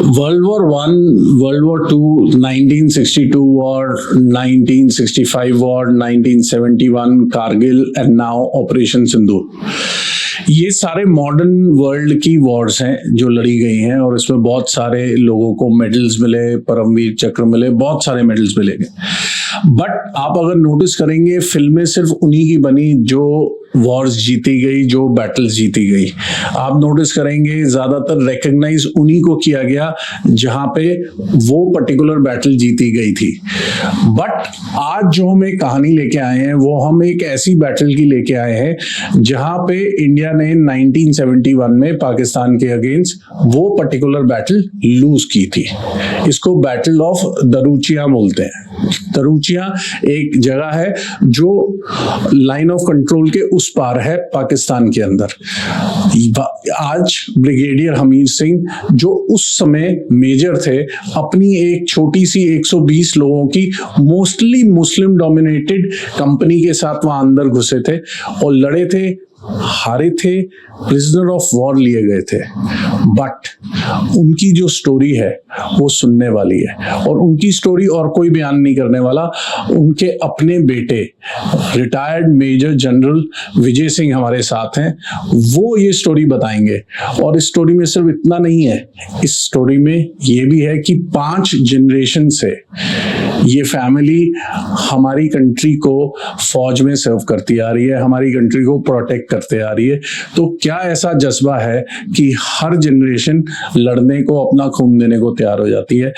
World war one, world war two, 1962 war, 1965 war, 1971 Kargil and now operation Sindoor, ये सारे modern world की Wars हैं जो लड़ी गई हैं, और इसमें बहुत सारे लोगों को मेडल्स मिले, परमवीर चक्र मिले, बहुत सारे मेडल्स मिले गए। बट आप अगर नोटिस करेंगे, फिल्में सिर्फ उन्हीं की बनी जो वॉर्स जीती गई, जो बैटल्स जीती गई। आप नोटिस करेंगे ज्यादातर रिकग्नाइज उन्हीं को किया गया जहां पे वो पर्टिकुलर बैटल जीती गई थी। बट आज जो हम एक कहानी लेके आए हैं, वो हम एक ऐसी बैटल की लेके आए हैं जहां पे इंडिया ने 1971 में पाकिस्तान के अगेंस्ट वो पर्टिकुलर बैटल लूज की थी। इसको बैटल ऑफ दरूचिया बोलते हैं। दरूचिया एक जगह है जो लाइन ऑफ कंट्रोल के उस पार है पाकिस्तान के अंदर। आज ब्रिगेडियर हमीर सिंह जो उस समय मेजर थे, अपनी एक छोटी सी 120 लोगों की मोस्टली मुस्लिम डोमिनेटेड कंपनी के साथ वहां अंदर घुसे थे और लड़े थे, हारे थे, प्रिजनर ऑफ वॉर लिए गए थे। बट उनकी जो स्टोरी है वो सुनने वाली है, और उनकी स्टोरी और कोई बयान नहीं करने वाला। उनके अपने बेटे retired major general Vijay Singh हमारे साथ हैं, वो ये स्टोरी बताएंगे। और इस स्टोरी में सिर्फ इतना नहीं है, इस स्टोरी में ये भी है कि 5 जनरेशन से ये फैमिली हमारी कंट्री को फौज में सर्व करती आ रही है, हमारी कंट्री को प्रोटेक्ट करते आ रही है। तो क्या ऐसा जज्बा है कि हर जनरेशन लड़ने को, अपना खून देने को तैयार हो जाती है।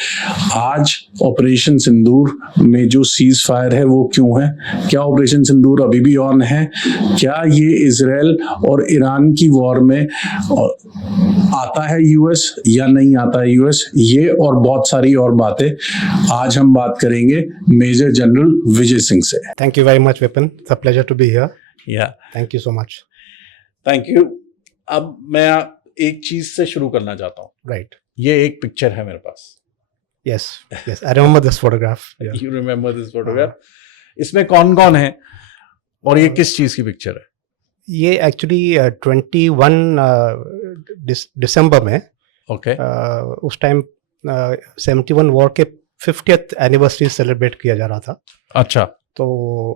आज ऑपरेशन सिंदूर में जो सीज फायर है वो क्यों है? क्या ऑपरेशन सिंदूर अभी भी ऑन है? क्या ये इजराइल और ईरान की वॉर में आता है यूएस या नहीं आता है यूएस? ये और बहुत सारी और बातें आज हम बात करेंगे मेजर जनरल विजय सिंह से। Thank you very much Vipin, it's a pleasure to be here. Yeah thank you so much. Thank you. अब मैं एक चीज से शुरू करना चाहता हूँ। राइट, ये एक पिक्चर है मेरे पास। Yes yes, I remember this photograph. You remember this photograph? इसमें कौन कौन है और ये किस चीज की पिक्चर है? ये एक्चुअली 21 दिसंबर में, ओके, उस टाइम 71 वॉर के 50th एनिवर्सरी सेलिब्रेट किया जा रहा था। अच्छा। तो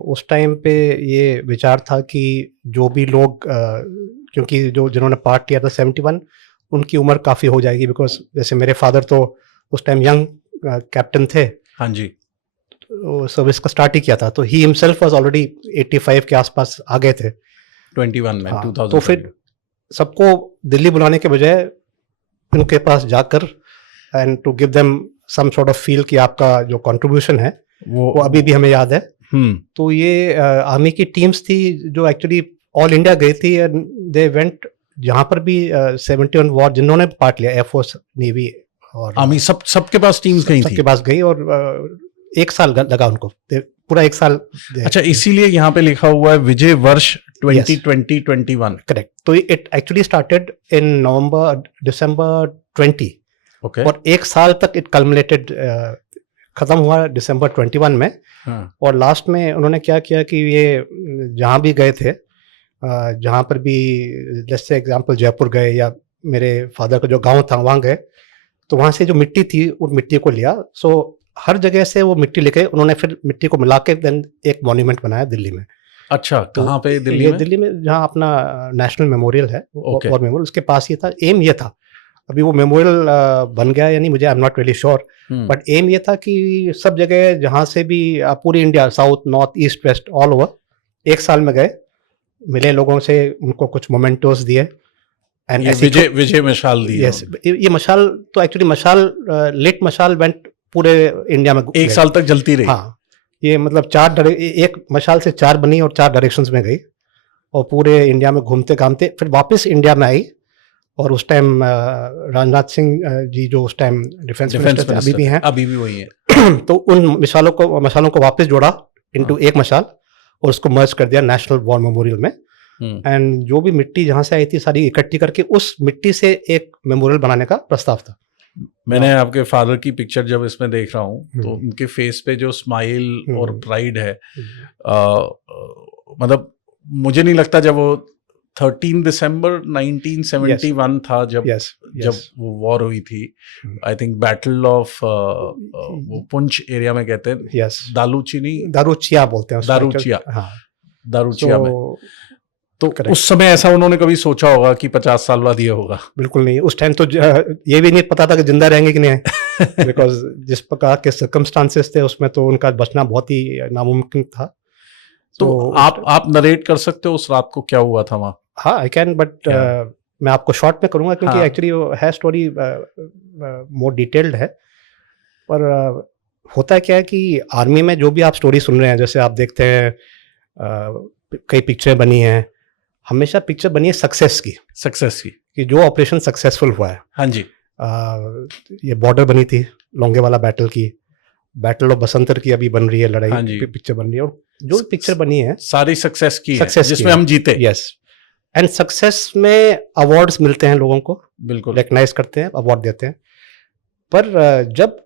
उस टाइम पे ये विचार था कि जो भी लोग क्योंकि जिन्होंने पार्ट किया था 71, उनकी उम्र काफ़ी हो जाएगी, बिकॉज जैसे मेरे फादर तो उस टाइम यंग कैप्टन थे। हाँ जी। सर्विस का स्टार्ट ही किया था, तो ही हिमसेल्फ वाज ऑलरेडी 85 के आसपास आ गए थे 21 में। 2000। तो फिर सबको दिल्ली बुलाने के बजाय उनके पास जाकर and to give them some sort of feel कि आपका जो कंट्रीब्यूशन है वो अभी भी हमें याद है। तो ये आर्मी की टीम्स थी जो एक्चुअली ऑल इंडिया गई थी, एंड दे वेंट जहाँ पर भी 71 वॉर जिन्होंने पार्ट लिया, एयरफोर्स, नेवी और आर्मी, सबके पास टीम्स गई थी। सबके पास गई, और 1 साल लगा उनको, पूरा 1 साल। अच्छा, इसीलिए यहाँ पे लिखा हुआ है विजय वर्ष 2020-21। करेक्ट। तो it actually started in December 20। Okay. और 1 साल तक इट कल्मुलेटेड, खत्म हुआ दिसंबर 21 में। और लास्ट में उन्होंने क्या किया कि ये जहाँ भी गए थे, जहाँ पर भी, जैसे एग्जांपल जयपुर गए या मेरे फादर का जो गांव था वहाँ गए, तो वहाँ से जो मिट्टी थी उस मिट्टी को लिया। सो हर जगह से वो मिट्टी लेके उन्होंने फिर मिट्टी को मिला के देन एक मॉन्यूमेंट बनाया दिल्ली में। अच्छा, कहाँ पे? दिल्ली में? दिल्ली में जहाँ अपना नेशनल मेमोरियल है, वॉर मेमोरियल, उसके पास ये था। एम ये था, अभी वो मेमोरियल बन गया या नहीं मुझे, I am not really sure, but um ये था कि सब जगह जहाँ से भी पूरी India, south, north, east, west, all over, 1 साल में गए, मिले लोगों से, उनको कुछ मोमेंटोस दिए, एंड विजय मशाल दी। यस, ये मशाल तो एक्चुअली मशाल, लिट मशाल वेंट पूरे इंडिया में 1 साल तक जलती रही। हाँ, ये मतलब एक मशाल से 4 बनी और 4 डायरेक्शंस में गई, और पूरे इंडिया में घूमते घामते फिर वापस इंडिया में आई। और उस टाइम राजनाथ सिंह जी जो उस टाइम डिफेंस मिनिस्टर अभी भी हैं, अभी भी वही है। तो उन मशालों को वापस जोड़ा इनटू एक मशाल, और उसको मर्ज कर दिया नेशनल वॉर मेमोरियल में। एंड जो भी मिट्टी जहाँ से आई थी सारी इकट्ठी करके उस मिट्टी से एक मेमोरियल बनाने का प्रस्ताव था। मैंने आपके फादर की पिक्चर जब इसमें देख रहा हूँ, तो उनके फेस पे जो स्माइल और प्राइड है, मतलब मुझे नहीं लगता जब वो 13 दिसंबर 1971 था जब yes, जब yes. वो वॉर हुई थी. आई थिंक बैटल ऑफ वो पुंछ एरिया में कहते हैं, Yes. दालूचीनी दारूचिया बोलते हैं उसको दारूचिया. actually. हाँ. दारूचिया में. तो correct. उस समय ऐसा उन्होंने कभी सोचा होगा कि 50 साल बाद ये होगा? बिल्कुल नहीं. उस टाइम तो ये भी नहीं पता था कि जिंदा रहेंगे कि नहीं, बिकॉज जिस प्रकार के सर्कमस्टांसेस थे उसमें तो उनका बचना बहुत ही नामुमकिन था. तो आप नरेट कर सकते हो उस रात को क्या हुआ था वहाँ? हाँ, आई कैन, बट मैं आपको शॉर्ट में करूंगा क्योंकि एक्चुअली है स्टोरी मोर डिटेल्ड है. पर होता क्या है कि आर्मी में जो भी आप स्टोरी सुन रहे हैं, जैसे आप देखते हैं कई पिक्चरें बनी हैं, हमेशा पिक्चर बनी है सक्सेस की कि जो ऑपरेशन सक्सेसफुल हुआ है. हाँ जी. ये बॉर्डर बनी थी लोंगेवाला बैटल की, बैटल ऑफ बसंतर की अभी बन रही है लड़ाई. हाँ जी. पिक्चर बन रही है, और जो पिक्चर बनी है सारी सक्सेस की है, सक्सेस जिसमें हम जीते. यस. एंड सक्सेस में अवार्ड्स मिलते हैं लोगों को, बिल्कुल रिकग्नाइज करते हैं, अवार्ड देते हैं. पर जब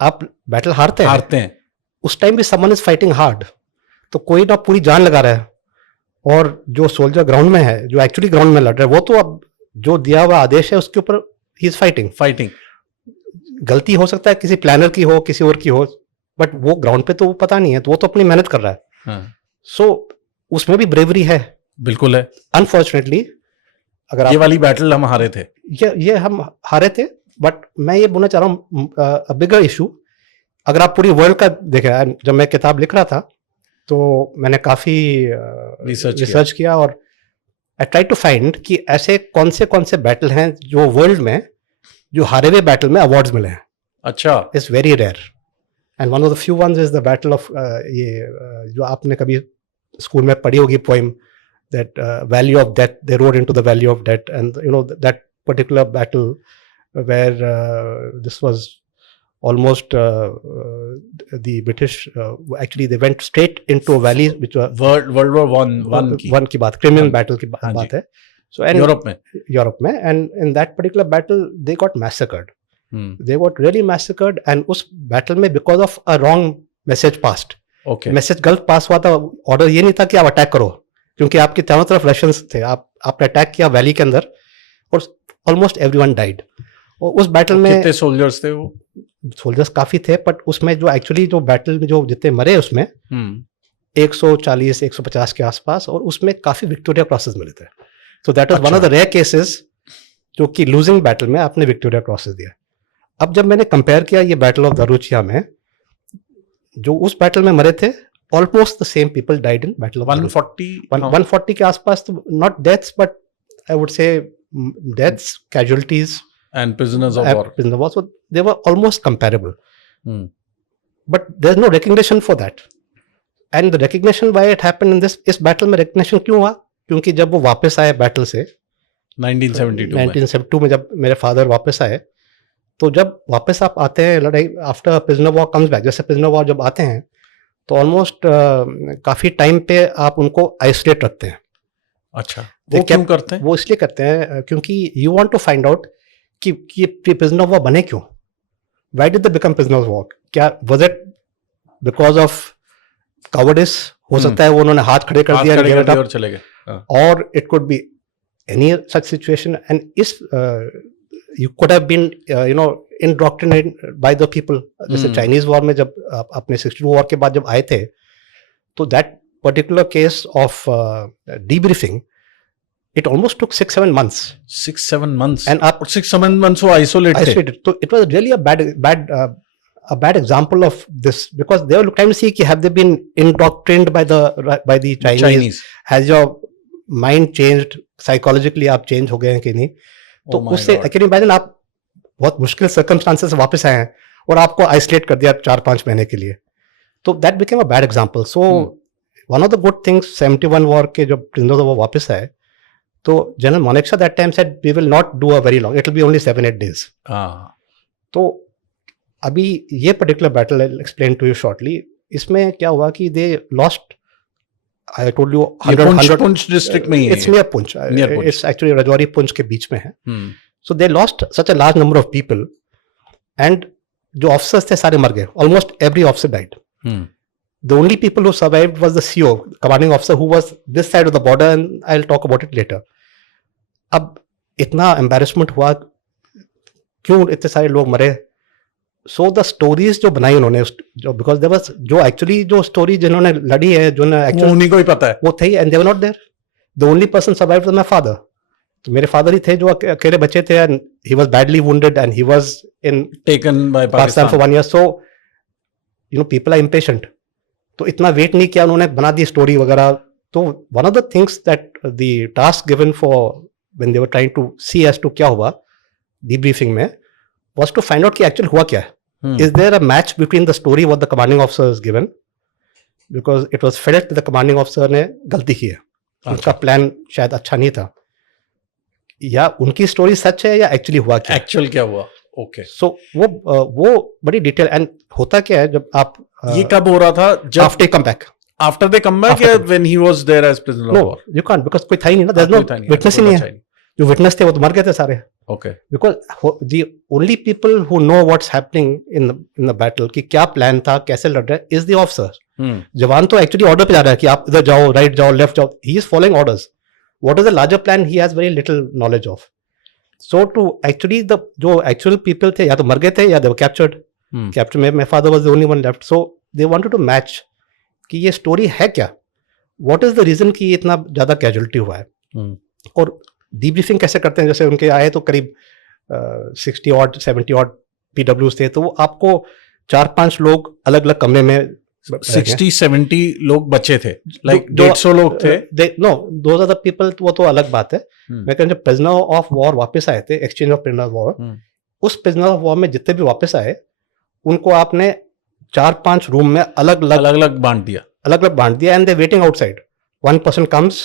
आप बैटल हारते हैं उस टाइम भी समवन इज फाइटिंग हार्ड, तो कोई ना पूरी जान लगा रहा है, और जो सोल्जर ग्राउंड में है, जो एक्चुअली ग्राउंड में लड़ रहा है, वो तो अब जो दिया हुआ आदेश है उसके ऊपर ही इज फाइटिंग. गलती हो सकता है किसी प्लानर की हो, किसी और की हो, बट वो ग्राउंड पे तो वो पता नहीं है, तो वो तो अपनी मेहनत कर रहा है. सो उसमें भी ब्रेवरी है. बिल्कुल है. अनफॉर्चुनेटली अगर ये वाली बैटल हम हारे थे, ये हम हारे थे. बट मैं ये बोलना चाह रहा हूँ बिगर इशू, अगर आप पूरी वर्ल्ड का देखें, जब मैं किताब लिख रहा था तो मैंने काफी रिसर्च किया, और आई ट्राई टू फाइंड कि ऐसे कौन से बैटल हैं जो वर्ल्ड में, जो हारे हुए बैटल में अवार्ड्स मिले हैं. अच्छा. It's very rare, and one of the few ones is the battle of जो आपने कभी स्कूल में पढ़ी होगी poem, that valley of death, they rode into the valley of death, and you know that particular battle where this was almost the British actually they went straight into a valley which was World War One की बात, criminal battle की बात है. So and Europe में and in that particular battle they got massacred. They got really massacred, and उस battle में because of a wrong message passed. Message गलत पास हुआ था. ऑर्डर ये नहीं था कि आप अटैक करो, क्योंकि आपके चारों तरफ रशियंस थे. आपने अटैक किया वैली के अंदर, और ऑलमोस्ट एवरीवन डाइड. और उस बैटल में कितने सोल्जर्स थे? वो सोल्जर्स काफी थे, बट उसमें जो एक्चुअली जो बैटल में जो जितने मरे उसमें 140-150 के आसपास, और उसमें काफी विक्टोरिया क्रॉसेस मिले थे. So that was one of the rare cases जो कि लूजिंग बैटल में आपने विक्टोरिया क्रॉसेस दिया. अब जब मैंने कंपेयर किया ये बैटल ऑफ दारूचिया में, जो उस बैटल में मरे थे, almost the same people died in battle of 140 के आसपास. तो not deaths, but I would say deaths, casualties and prisoners of war. So they were almost comparable. But there's no recognition for that. And the recognition why it happened in इस battle में recognition क्यों हुआ? क्योंकि जब वो वापस आए battle से 1972 में जब मेरे फादर वापस आए, तो जब वापस आप आते हैं लड़ाई, after prisoner war comes back, जैसे प्रिजनर वॉर जब आते हैं तो ऑलमोस्ट काफी टाइम पे आप उनको आइसोलेट रखते हैं. अच्छा, वो क्यों करते हैं? वो इसलिए करते हैं क्योंकि you want to find out कि ये प्रिजनर वॉर बने क्यों. Why did they become prisoner war? क्या was it because of cowardice? हो सकता है वो उन्होंने हाथ खड़े कर दिया और चले गए, और it could be any such situation. And इस you could have been indoctrinated by the people. जैसे चाइनीज वॉर में जब अपने 62 वॉर के बाद जब आए थे, तो that particular case of debriefing, it almost took 6-7 months. 6-7 months. And up 6-7 months वो isolated. So it was really a bad example of this, because they were trying to see कि have they been indoctrinated by the Chinese? Has your mind changed psychologically? आप change हो गए हैं कि नहीं? तो उससे I can imagine आप बहुत मुश्किल सर्कमस्टांसेस से वापस आए हैं और आपको आइसोलेट कर दिया 4-5 महीने के लिए. तो that became a bad example. So one of the good things 71 war के जब प्रिजनर्स वो वापस आए, तो general Manekshaw that time said we will not do a very long, it will be only 7-8 days. तो अभी ये particular battle I explain to you shortly. इसमें क्या हुआ कि they lost, I told you 100 Poonch district में ही है. It's near Punch. It's actually Rajौरी Poonch के बीच में है. So they lost such a large number of people, and जो ऑफिसर्स थे सारे मर गए. Almost every officer died. The only people who survived was the CO, commanding officer, who was this side of the border, and I'll talk about it later. अब इतना embarrassment हुआ, क्यों इतने सारे लोग मरे? So the stories जो बनाई उन्होंने, जो because there was जो actually जो story जिन्होंने लड़ी है, जो ना वो actually उन्हीं को ही पता है. वो थे, and they were not there. The only person survived was my father. तो मेरे father ही थे जो अकेले बचे थे, and he was badly wounded, and he was in Taken by Pakistan for Pakistan. 1 year. So people are impatient. तो इतना wait नहीं किया उन्होंने, बना दी स्टोरी वगैरह. तो one of the things that the task given for when they were trying to see as to क्या हुआ डीब्रीफिंग में वाज टू फाइंड आउट कि एक्चुअल हुआ क्या है. Is there a match between the story what the commanding officer is given, because it was felt that the commanding officer ने गलती की है, उनका प्लान शायद अच्छा नहीं था, या उनकी स्टोरी सच है या एक्चुअली हुआ क्या. एक्चुअल क्या हुआ. ओके. सो वो बड़ी डिटेल. एंड होता क्या है जब आप ये कब हो रहा था? जब after come back. After they came back या when he was there as prisoner of no war? You can't, because कोई था ही नहीं ना, देयर इज नो विटनेस ही नहीं है. जो विटनेस थे वो तो मर गए थे सारे. Okay. Because the only people who know what's happening in the battle कि क्या प्लान था, कैसे लड़ रहे, इज द ऑफिसर. जवान तो एक्चुअली ऑर्डर पे जा रहा है कि आप इधर जाओ, राइट जाओ, लेफ्ट जाओ. He is following orders. What is the larger plan he has very little knowledge of. So to actually the जो एक्चुअल पीपल थे या तो मर गए थे या दे वर कैप्चर्ड. कैप्चर में my father was the only one left. So they wanted to match कि ये स्टोरी है क्या, व्हाट इज द रीजन कि ये इतना ज्यादा कैजुअलिटी हुआ है. और डीब्रीफिंग कैसे करते हैं, जैसे उनके आए तो करीब 60 और 70 और PWs थे, तो वो आपको 4-5 लोग अलग अलग कमरे में 60-70 लोग बचे थे, लाइक 150 लोग थे. No those are the people, वो तो अलग बात है. मैं कहूँ जब प्रिजनर ऑफ वॉर वापस आए थे, exchange of prisoner of war, उस प्रिजनर ऑफ वॉर में जितने भी वापस आए उनको आपने 4-5 रूम में अलग अलग बांट दिया. And they waiting outside. One person comes,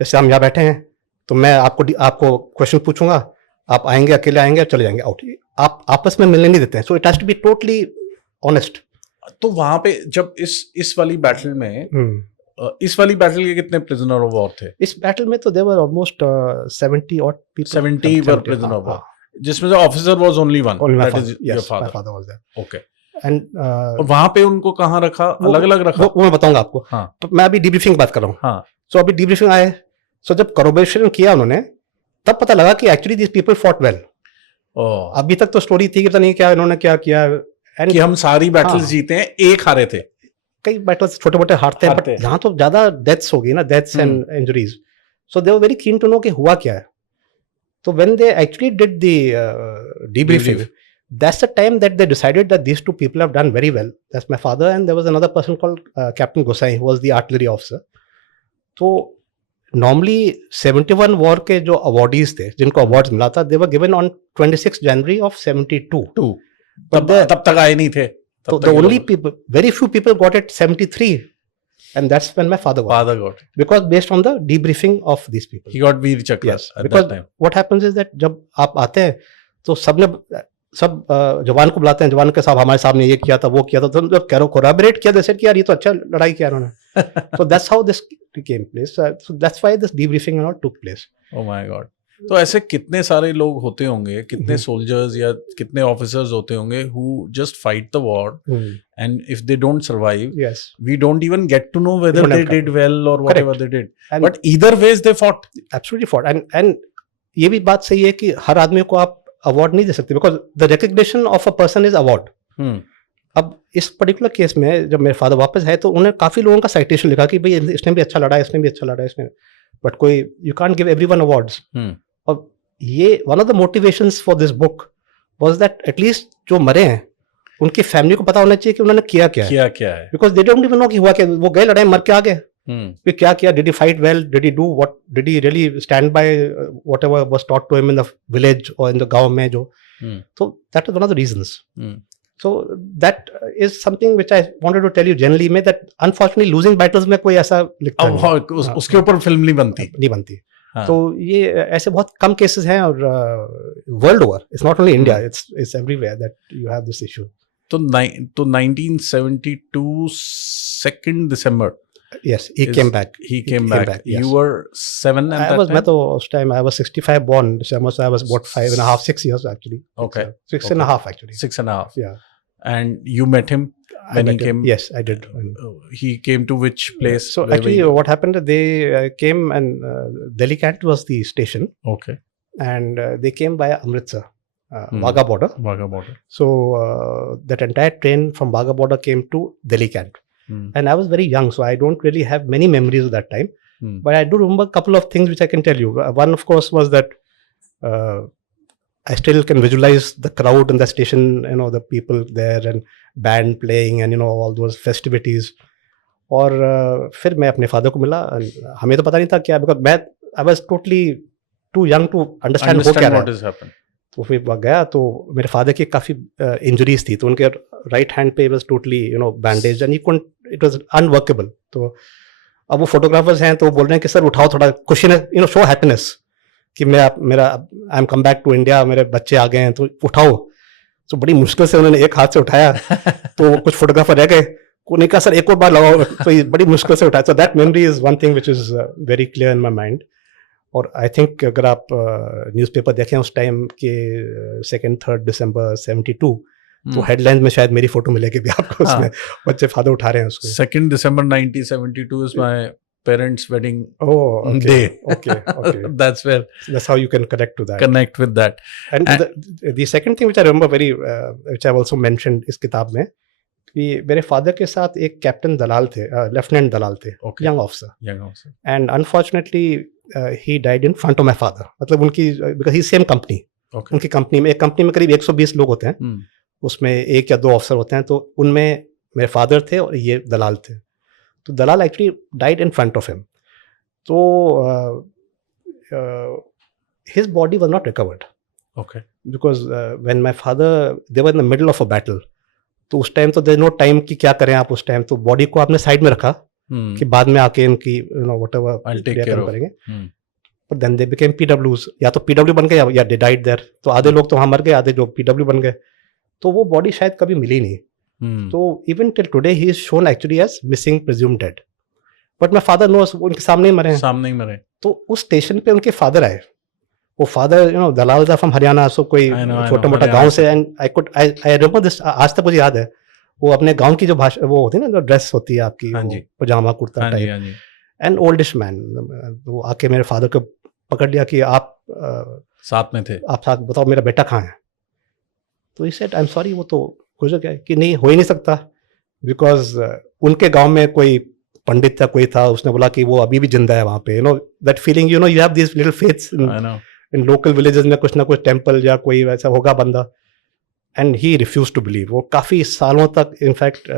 जैसे हम यहाँ बैठे हैं तो मैं आपको क्वेश्चन पूछूंगा, आप आएंगे, अकेले आएंगे, चले जाएंगे आउट. आप आपस में मिलने नहीं देते हैं. So it has to be totally honest. तो वहां पे जब इस वाली बैटल में इस वाली बैटल के कितने प्रिजनर ऑफ वॉर थे? इस बैटल में तो देयर वर ऑलमोस्ट 70 और people. 70 were prisoner of war, जिसमें से officer was only one, that is your father. Father was there. Okay. And वहां पे उनको कहाँ रखा? अलग अलग रखा? वो मैं बताऊंगा आपको. हाँ. तो मैं अभी डीब्रीफिंग की बात कर रहा हूँ. हाँ. सो अभी डीब्रीफिंग आए, सो जब कॉरपोरेशन किया उन्होंने, तब पता लगा कि actually this people fought well. अभी तक तो स्टोरी थी कि पता नहीं क्या इन्होंने क्या किया, कि हम सारी बैटल्स जीते हैं, एक हारे थे. कई बैटल्स छोटे मोटे हारते हैं, बट यहाँ तो ज्यादा डेथ्स हो गई ना, deaths and injuries. So they were very keen to know कि हुआ क्या है. तो when they actually did the debriefing, that's the time that they decided that these two people have done very well. That's my father, and there was another person called Captain Gosai, who was the artillery officer. तो normally 71 war के जो awardees थे, जिनको awards मिला था, they were given on 26 January of 72. तब तक आए नहीं थे. So the only people, very few people got it 73, and that's when my father got it. Because based on the debriefing of these people, he got Veer Chakra. Yes, because what happens is that जब आप आते हैं तो सब जवान को बुलाते हैं, जवान के साहब हमारे सामने ये किया था, वो किया था, तो जब कह रहे कोराबरेट किया, जैसे कि यार ये तो अच्छा लड़ाई किया उन्होंने. So that's how this came place. So that's why this debriefing and all took place. Oh my God. तो ऐसे कितने सारे लोग होते होंगे, कितने सोल्जर्स या कितने ऑफिसर्स होते होंगे who just fight the war and if they don't survive, yes, we don't even get to know whether they did well or whatever they did. And but either ways they fought. Absolutely fought. And ये भी बात सही है कि हर आदमी को आप award नहीं दे सकते, because the recognition of a person is award. अब इस पर्टिकुलर केस में जब मेरे फादर वापस आए तो उन्होंने काफी लोगों का साइटेशन लिखा कि भाई इसने भी अच्छा लड़ा, इसने भी अच्छा लड़ा, इसने, बट कोई you can't give everyone awards. और ये one of the motivations for this book was that at least जो मरे हैं उनकी फैमिली को पता होना चाहिए कि उन्होंने किया क्या है, because they don't even know कि हुआ क्या. वो गए लड़ाई, मर के आ गए, फिर क्या किया, did he fight well, did he do what, did he really stand by whatever was taught to him in the village और इन द गांव में जो. तो that is one of the reasons. So that is something which I wanted to tell you generally में, that unfortunately losing battles में कोई ऐसा लिखता नहीं. उसके ऊपर फिल्म नहीं बनती. तो ये ऐसे बहुत कम केसेस हैं और world over, it's not only India, it's everywhere that you have this issue. तो 1972 2nd December. Yes, he came back. Yes. You were 7 at that time? मैं तो उस time I was 65 born December, so I was about 5.5, 6 years actually. Okay. 6.5 actually. 6.5. Yeah. And you met him I when he met him. came? Yes, I did. He came to which place? So Where were actually, you? what happened? They came and Delhi Cant was the station, Okay. and they came via Amritsar, Hmm. Wagah border. Wagah border. So that entire train from Wagah border came to Delhi Cant, Hmm. and I was very young, so I don't really have many memories of that time. Hmm. But I do remember a couple of things which I can tell you. One, of course, was that I still can visualize the crowd in the station, the people there and band playing and all those festivities. और फिर मैं अपने father को मिला and हमें तो पता नहीं था क्या, बिकॉज मैं I was totally too young to understand हो क्या रहा What है. has happened? तो फिर वहाँ गया तो मेरे फादर की काफ़ी इंजरीज थी, तो उनके राइट हैंड पे was totally bandage and it was unworkable. तो अब वो फोटोग्राफर्स हैं तो बोल रहे हैं कि सर उठाओ, थोड़ा खुशी ने शो हैप्पीनेस कि मेरा I am come back to India, मेरे बच्चे आ गए हैं तो उठाओ. तो बड़ी मुश्किल से उन्होंने एक हाथ से उठाया तो कुछ फोटोग्राफर रह गए, उन्होंने कहा सर एक और बार लगाओ, तो ये बड़ी मुश्किल से उठाया. So that memory is one thing which is very clear in my mind. और आई थिंक अगर आप न्यूज़पेपर देखें उस टाइम के 2-3 दिसंबर 72, तो हेडलाइन में शायद मेरी फोटो मिलेगी भी आपको, उसमें बच्चे फादर उठा रहे हैं उसको. 2nd December 1972 is my parents' wedding Oh, day. okay. That's where That's how you can connect to that. connect with that. And the second thing which I remember very, which I've also mentioned इस किताब में, कि मेरे father के साथ एक captain दलाल थे, lieutenant दलाल थे, Okay. Young officer. Young officer. And unfortunately he died in front of my father. मतलब उनकी, because he same company, Okay. उनकी कंपनी में, एक कंपनी में करीब 120 लोग होते हैं, Hmm. उसमें 1 या 2 ऑफिसर होते हैं, तो उनमें मेरे फादर थे और ये दलाल थे. तो Dalal actually died in front of him. तो his body was not recovered Okay. because when my father, they were in the middle of a battle. तो उस टाइम तो देयर नो टाइम कि क्या करें आप. उस टाइम तो बॉडी को आपने साइड में रखा Hmm. कि बाद में आके इनकी whatever I'll take care of. करेंगे. Hmm. But then they became PWs, या तो PW बन गए या दे डाइड देयर. तो आधे लोग तो वहाँ मर गए, आधे जो PW बन गए. तो वो बॉडी शायद कभी मिली नहीं. Hmm. तो even till today he is shown actually as missing presumed dead. But my father knows, उनके सामने ही मरे हैं. सामने ही मरे. तो उस स्टेशन पे उनके फादर आए. वो फादर दलाल था फ्रॉम हरियाणा, सो कोई I know, छोटा मोटा हरियाणा गांव से. से. एंड आई रिमेंबर दिस, आज तक मुझे याद है. वो अपने गांव की जो भाषा, वो होती है ना, जो ड्रेस होती है आपकी, हाँ वो जी. पजामा कुर्ता हाँ जी, टाइप. हाँ जी. एंड ओल्डिश मैन, वो आके मेरे फादर को पकड़ लिया कि आप साथ में थे. आप साथ बताओ मेरा बेटा कहाँ है. तो he said I am sorry, वो तो गुजर गया. कि नहीं, हो ही नहीं सकता, बिकॉज उनके गांव में कोई पंडित था, कोई था, उसने बोला कि वो अभी भी जिंदा है वहाँ पे. That feeling, you have this little faiths I know. In local villages में, कुछ ना कुछ टेम्पल या कोई वैसा होगा बंदा. And he refuse to believe. वो काफ़ी सालों तक, in fact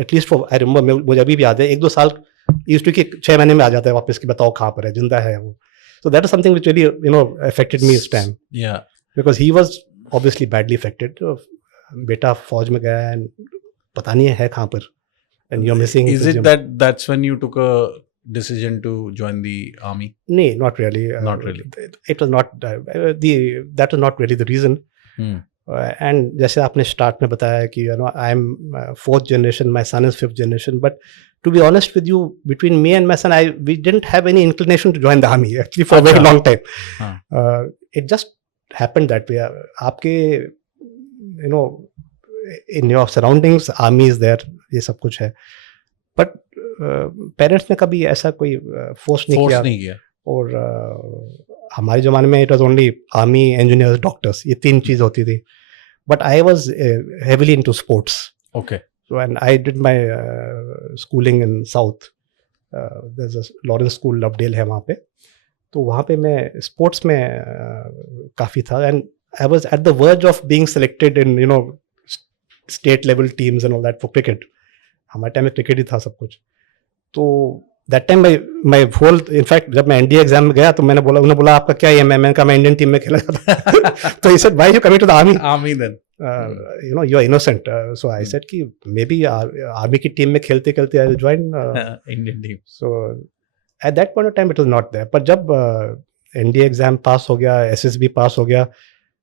at least for, I remember, मुझे अभी भी याद है, 1-2 साल यूज्ड टू कि 6 महीने में आ जाता है वापस कि बताओ कहाँ पर है, जिंदा है वो. So that is something which really affected me this time, Yeah. Because he was obviously badly affected. बेटा फौज में गया है, पता नहीं है कहाँ पर, and you are missing. Is it that's when you took a decision to join the army? नहीं, not really. Not really. It was not that was not really the reason. Hmm. And जैसे आपने start में बताया कि I am 4th generation, my son is 5th generation, but to be honest with you, between me and my son, we didn't have any inclination to join the army actually for a very long time. It just happened that way. आपके in your surroundings, army is there, ये सब कुछ है, but parents ने कभी ऐसा कोई force नहीं किया. और हमारे ज़माने में it was only army, engineers, doctors, ये 3 चीज़ होती थी. But I was heavily into sports. Okay. So and I did my schooling in south. There is a Lawrence school, Lovedale है वहाँ पे. तो वहाँ पे मैं स्पोर्ट्स में काफ़ी था. And I was at the verge of being selected in state level teams and all that for cricket. हमारे टाइम में क्रिकेट ही था सब कुछ. तो that time my whole, in fact जब मैं एनडीए एग्जाम में गया तो मैंने बोला, उन्होंने बोला आपका क्या एम है. मैंने कहा मैं इंडियन टीम में खेला जाता. तो he said why you coming to the army. Army then. You are innocent. So I said कि मे बी आर्मी की टीम में खेलते खेलते I join Indian team. So at that point of time it was not there. पर जब NDA exam पास हो गया, SSB पास हो गया,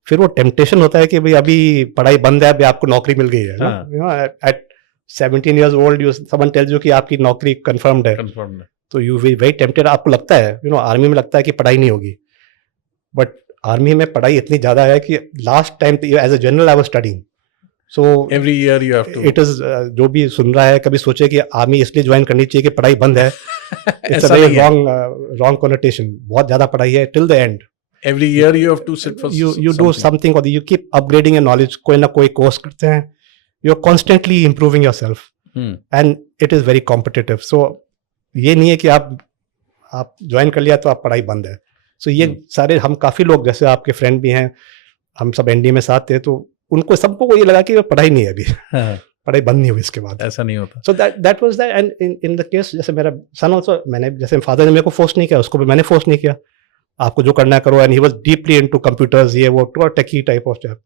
फिर वो टेम्पटेशन होता है कि भाई अभी पढ़ाई बंद है, अभी आपको नौकरी मिल गई है. At 17 years old, someone tells you कि आपकी नौकरी कंफर्म्ड है. Confirmed. तो यू वेरी टेम्पटेड. आपको लगता है आर्मी में लगता है कि पढ़ाई नहीं होगी, बट आर्मी में पढ़ाई इतनी ज़्यादा है कि last time as a general I was studying. So Every year you have to. It is जो भी सुन रहा है कभी सोचे कि आर्मी इसलिए ज्वाइन करनी चाहिए कि पढ़ाई बंद है, इट्स अ ऐसा वेरी नहीं है. Wrong connotation. बहुत ज्यादा पढ़ाई है till the end. Every year you have to sit for you do something or you keep upgrading your knowledge. कोई ना कोई कोर्स करते हैं, you're constantly improving yourself and it is very competitive. So ये नहीं है कि आप ज्वाइन कर लिया तो आप पढ़ाई बंद है. So ये सारे हम काफी लोग जैसे आपके फ्रेंड भी हैं, हम सब एनडी में साथ थे, तो उनको सबको ये लगा कि पढ़ाई नहीं है अभी. पढ़ाई बंद नहीं हुई इसके बाद. ऐसा नहीं होता. So that was that. And in the case जैसे मेरा सन ऑल्सो, मैंने जैसे फादर ने मेरे को फोर्स नहीं किया, उसको भी मैंने फोर्स नहीं किया आपको जो करना है करो. And he was deeply into computers, ये वो too techie type of job.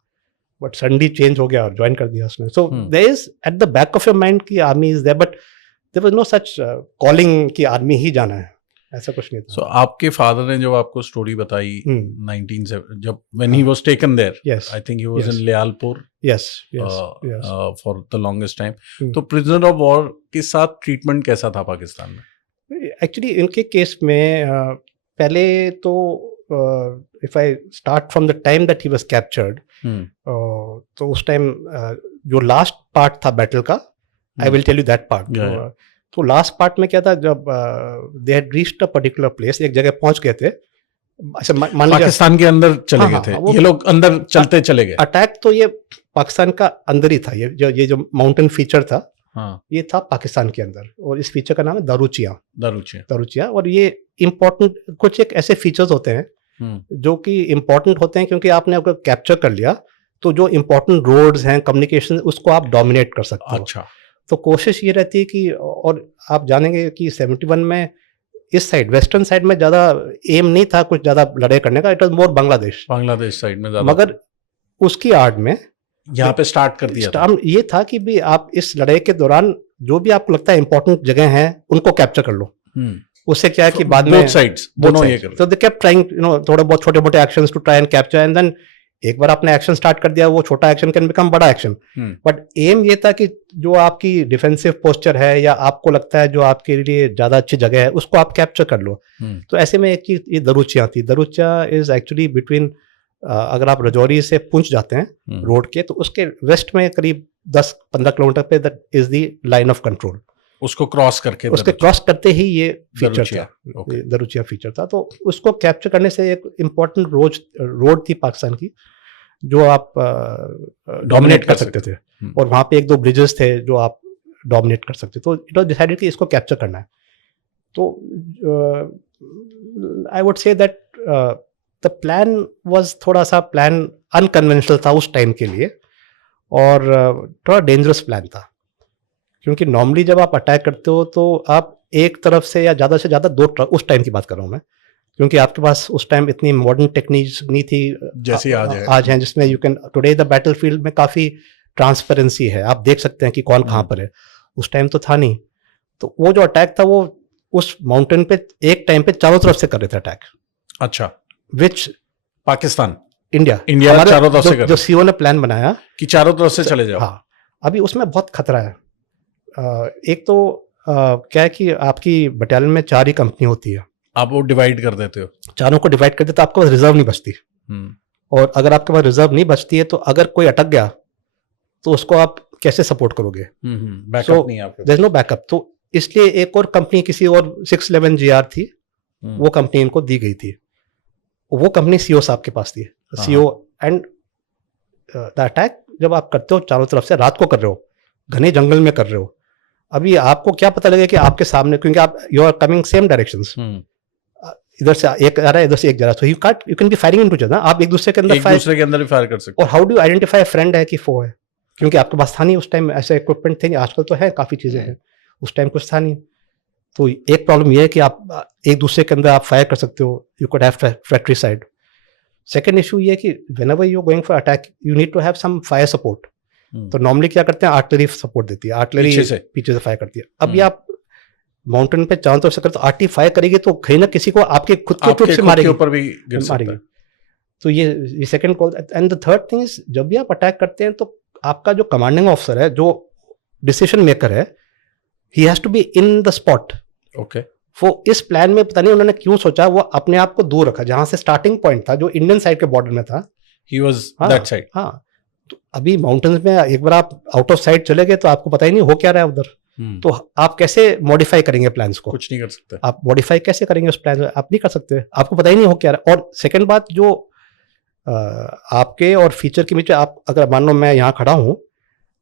But suddenly change हो गया और ज्वाइन कर दिया उसने. So there is at the back of your mind कि army is there, but there was no such calling कि आर्मी ही जाना है, ऐसा कुछ नहीं था. So आपके फादर ने जब आपको स्टोरी बताई 19 जब when he was taken there, Yes. I think he was Yes. in Lyalpur yes. for the longest time. तो prisoner of war के साथ ट्रीटमेंट कैसा था पाकिस्तान में? एक्चुअली इनके केस में पहले तो if I start from the time that he was captured, तो उस टाइम जो लास्ट पार्ट था बैटल का, I will tell you that part. तो लास्ट पार्ट में क्या था, जब they had reached a particular place, एक जगह पहुंच गए थे. अच्छा मान लीजिए पाकिस्तान के अंदर चले गए थे, ये लोग अंदर चलते चले गए. अटैक तो ये पाकिस्तान का अंदर ही था. ये जो माउंटेन फीचर था, ये था पाकिस्तान के अंदर, और इस फीचर का नाम है दारूचिया. और ये इम्पोर्टेंट कुछ एक ऐसे फीचर्स होते हैं जो कि इम्पोर्टेंट होते हैं, क्योंकि आपने अगर कैप्चर कर लिया तो जो इम्पोर्टेंट रोड्स हैं, कम्युनिकेशन, उसको आप डोमिनेट कर सकते हो. अच्छा. तो कोशिश ये रहती है कि, और आप जानेंगे कि 71 में इस साइड वेस्टर्न साइड में ज़्यादा एम नहीं था कुछ ज़्यादा लड़ाई करने का. It was more Bangladesh side में ज़्यादा, मगर उसकी आड़ में यहाँ पे स्टार्ट कर दिया था. ये था कि भी आप इस लड़ाई के दौरान जो भी आपको लगता है इंपॉर्टेंट जगह हैं उनको कैप्चर कर लो. उससे क्या है कि बाद में both sides, दोनों ये कर. So they kept trying, थोड़े बहुत छोटे मोटे actions to try and capture, and then एक बार आपने एक्शन स्टार्ट कर दिया, वो छोटा एक्शन कैन बिकम बड़ा एक्शन. बट एम ये था कि जो आपकी डिफेंसिव पोस्चर है या आपको लगता है जो आपके लिए ज्यादा अच्छी जगह है, उसको आप कैप्चर कर लो. तो ऐसे में एक चीज ये दरूचिया थी. दरूचिया इज एक्चुअली बिटवीन, अगर आप रजौरी से पुंछ जाते हैं रोड के, तो उसके वेस्ट में करीब 10-15 किलोमीटर पे that is the line of control. उसको क्रॉस करके, उसके क्रॉस करते ही ये फीचर था, दरूचिया फीचर था. तो उसको कैप्चर करने से एक इम्पोर्टेंट रोड थी पाकिस्तान की जो आप डोमिनेट कर सकते थे. और वहाँ पे 1-2 ब्रिजेस थे जो आप डोमिनेट कर सकते. तो इट वाज डिसाइडेड कि इसको कैप्चर करना है. तो I would say that the plan was थोड़ा सा प्लान अनकन्वेंशनल था उस टाइम के लिए, और थोड़ा डेंजरस प्लान था, क्योंकि नॉर्मली जब आप अटैक करते हो तो आप एक तरफ से या ज़्यादा से ज़्यादा 2 उस टाइम की बात कर रहा हूँ मैं, क्योंकि आपके पास उस टाइम इतनी मॉडर्न टेक्निक्स नहीं थी जैसी आज हैं, जिसमें you can today the battlefield में काफ़ी ट्रांसपेरेंसी है, आप देख सकते हैं कि कौन कहाँ पर है. उस टाइम तो था नहीं. तो वो जो अटैक था वो उस माउंटेन पे एक टाइम पे चारों तरफ से कर रहे थे अटैक. अच्छा. विच पाकिस्तान, इंडिया चारों तरफ से जो सीओ ने प्लान बनाया कि चारों तरफ से चले जाओ. हाँ, अभी उसमें बहुत खतरा है. एक तो क्या है कि आपकी बटालियन में 4 ही कंपनी होती है, आप वो डिवाइड कर देते हो, चारों को डिवाइड कर देते, तो आपके पास रिजर्व नहीं बचती. और अगर आपके पास रिजर्व नहीं बचती है तो अगर कोई अटक गया तो उसको आप कैसे सपोर्ट करोगे? बैकअप नहीं है आपके पास. There is no backup. तो इसलिए एक और कंपनी किसी और 611 GR थी, वो कंपनी इनको दी गई थी. वो कंपनी सीओ साहब के पास थी. सीओ एंड द अटैक जब आप करते हो चारों तरफ से, रात को कर रहे हो, घने जंगल में कर रहे हो, अभी आपको क्या पता लगे कि आपके सामने, क्योंकि आप you are coming same directions, इधर से एक आ रहा है, इधर से एक जा रहा है, so you can be firing into each other. आप एक दूसरे के अंदर भी फायर कर सकते. और हाउ डू आइडेंटिफाई फ्रेंड है कि फो है, क्योंकि आपके पास था नहीं उस टाइम ऐसे इक्विपमेंट थे. आजकल तो है, काफी चीजें हैं, उस टाइम कुछ था नहीं. तो एक प्रॉब्लम ये है कि आप एक दूसरे के अंदर आप फायर कर सकते हो, you could have fratricide. Second issue ये कि whenever you are going for attack you need to have some fire support. तो नॉर्मली क्या करते हैं, आर्टिलरी सपोर्ट देती है, आर्टिलरी पीछे से फायर करती है. अभी आप माउंटेन पे चारों तरफ से करते, आर्टिलरी फायर करेगी तो कहीं ना किसी को आपके खुद के ट्रूप से मारेगी, ऊपर भी गिर सकता है. तो ये second call. And the third thing is, जब भी आप अटैक करते हैं तो आपका जो कमांडिंग ऑफिसर है, जो डिसीजन मेकर है, he has to be in the spot. Okay. वो इस प्लान में पता नहीं उन्होंने क्यों सोचा, वो अपने आप को दूर रखा जहां से स्टार्टिंग पॉइंट था, जो इंडियन साइड के बॉर्डर में था. He was that side. हाँ, तो अभी माउंटेन्स में एक बार आप आउट ऑफ साइट चले गए तो आपको पता ही नहीं हो क्या रहा है उधर, तो आप कैसे मॉडिफाई करेंगे प्लान्स को? कुछ नहीं कर सकते। आप मॉडिफाई कैसे करेंगे उस प्लान? आप नहीं कर सकते, आपको पता ही नहीं हो क्या रहा है। और सेकंड बात, जो आपके और फीचर के बीच आप अगर मान लो मैं यहाँ खड़ा हूँ,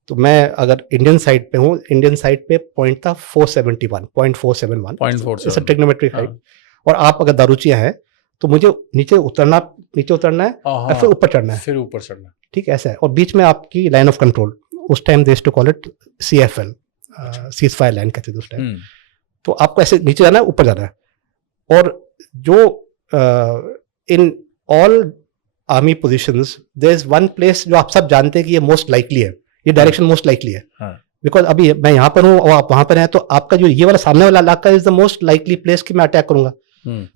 तो मैं अगर इंडियन साइड पे हूँ, इंडियन साइड पे पॉइंट था 471, 0.471 ट्रिग्नोमेट्रिक हाइट, और आप अगर दारूचिया है तो मुझे नीचे उतरना है और फिर ऊपर चढ़ना है, फिर ऊपर चढ़ना, ठीक है, ऐसा है। और बीच में आपकी लाइन ऑफ कंट्रोल, उस time they to call it CFL, cease fire line कहते थे उस टाइम। तो आपको ऐसे नीचे जाना है, ऊपर जाना है। और जो in all army positions there is one place जो आप सब जानते हैं कि ये मोस्ट लाइकली है, ये डायरेक्शन मोस्ट लाइकली है, बिकॉज अभी मैं यहाँ पर हूँ और आप वहां पर हैं, तो आपका जो ये वाला सामने वाला इलाका is the most likely place कि मैं अटैक करूंगा।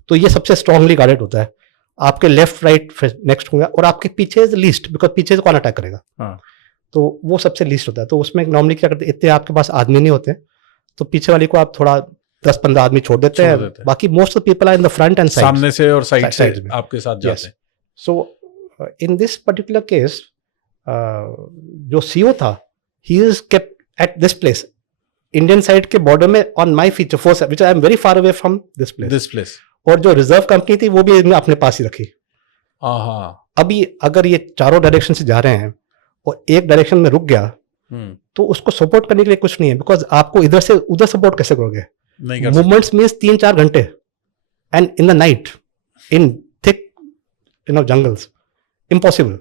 तो ये सबसे स्ट्रांगली गार्डेड होता है। आपके लेफ्ट राइट नेक्स्ट होगा, और आपके पीछे इज लीस्ट, बिकॉज पीछे से कौन अटैक करेगा, तो वो सबसे लीस्ट होता है। तो उसमें नॉर्मली क्या करते हैं, इतने आपके पास आदमी नहीं होते, तो पीछे वाली को आप थोड़ा 10-15 आदमी छोड़ देते हैं, बाकी most of people are in the front and side, सामने से और साइड से आपके साथ जाते हैं। So in this particular case जो सीओ था, he is kept at this place, Indian side के बॉर्डर में, on my feature force, which I am very far away from this place. और जो रिजर्व कंपनी थी वो भी अपने पास ही रखी। अभी अगर ये चारों डायरेक्शन से जा रहे हैं और एक डायरेक्शन में रुक गया, तो उसको सपोर्ट करने के लिए कुछ नहीं है, बिकॉज आपको इधर से उधर सपोर्ट कैसे करोगे? मूवमेंट्स मीन्स 3-4 घंटे, and in the night in thick jungles, impossible.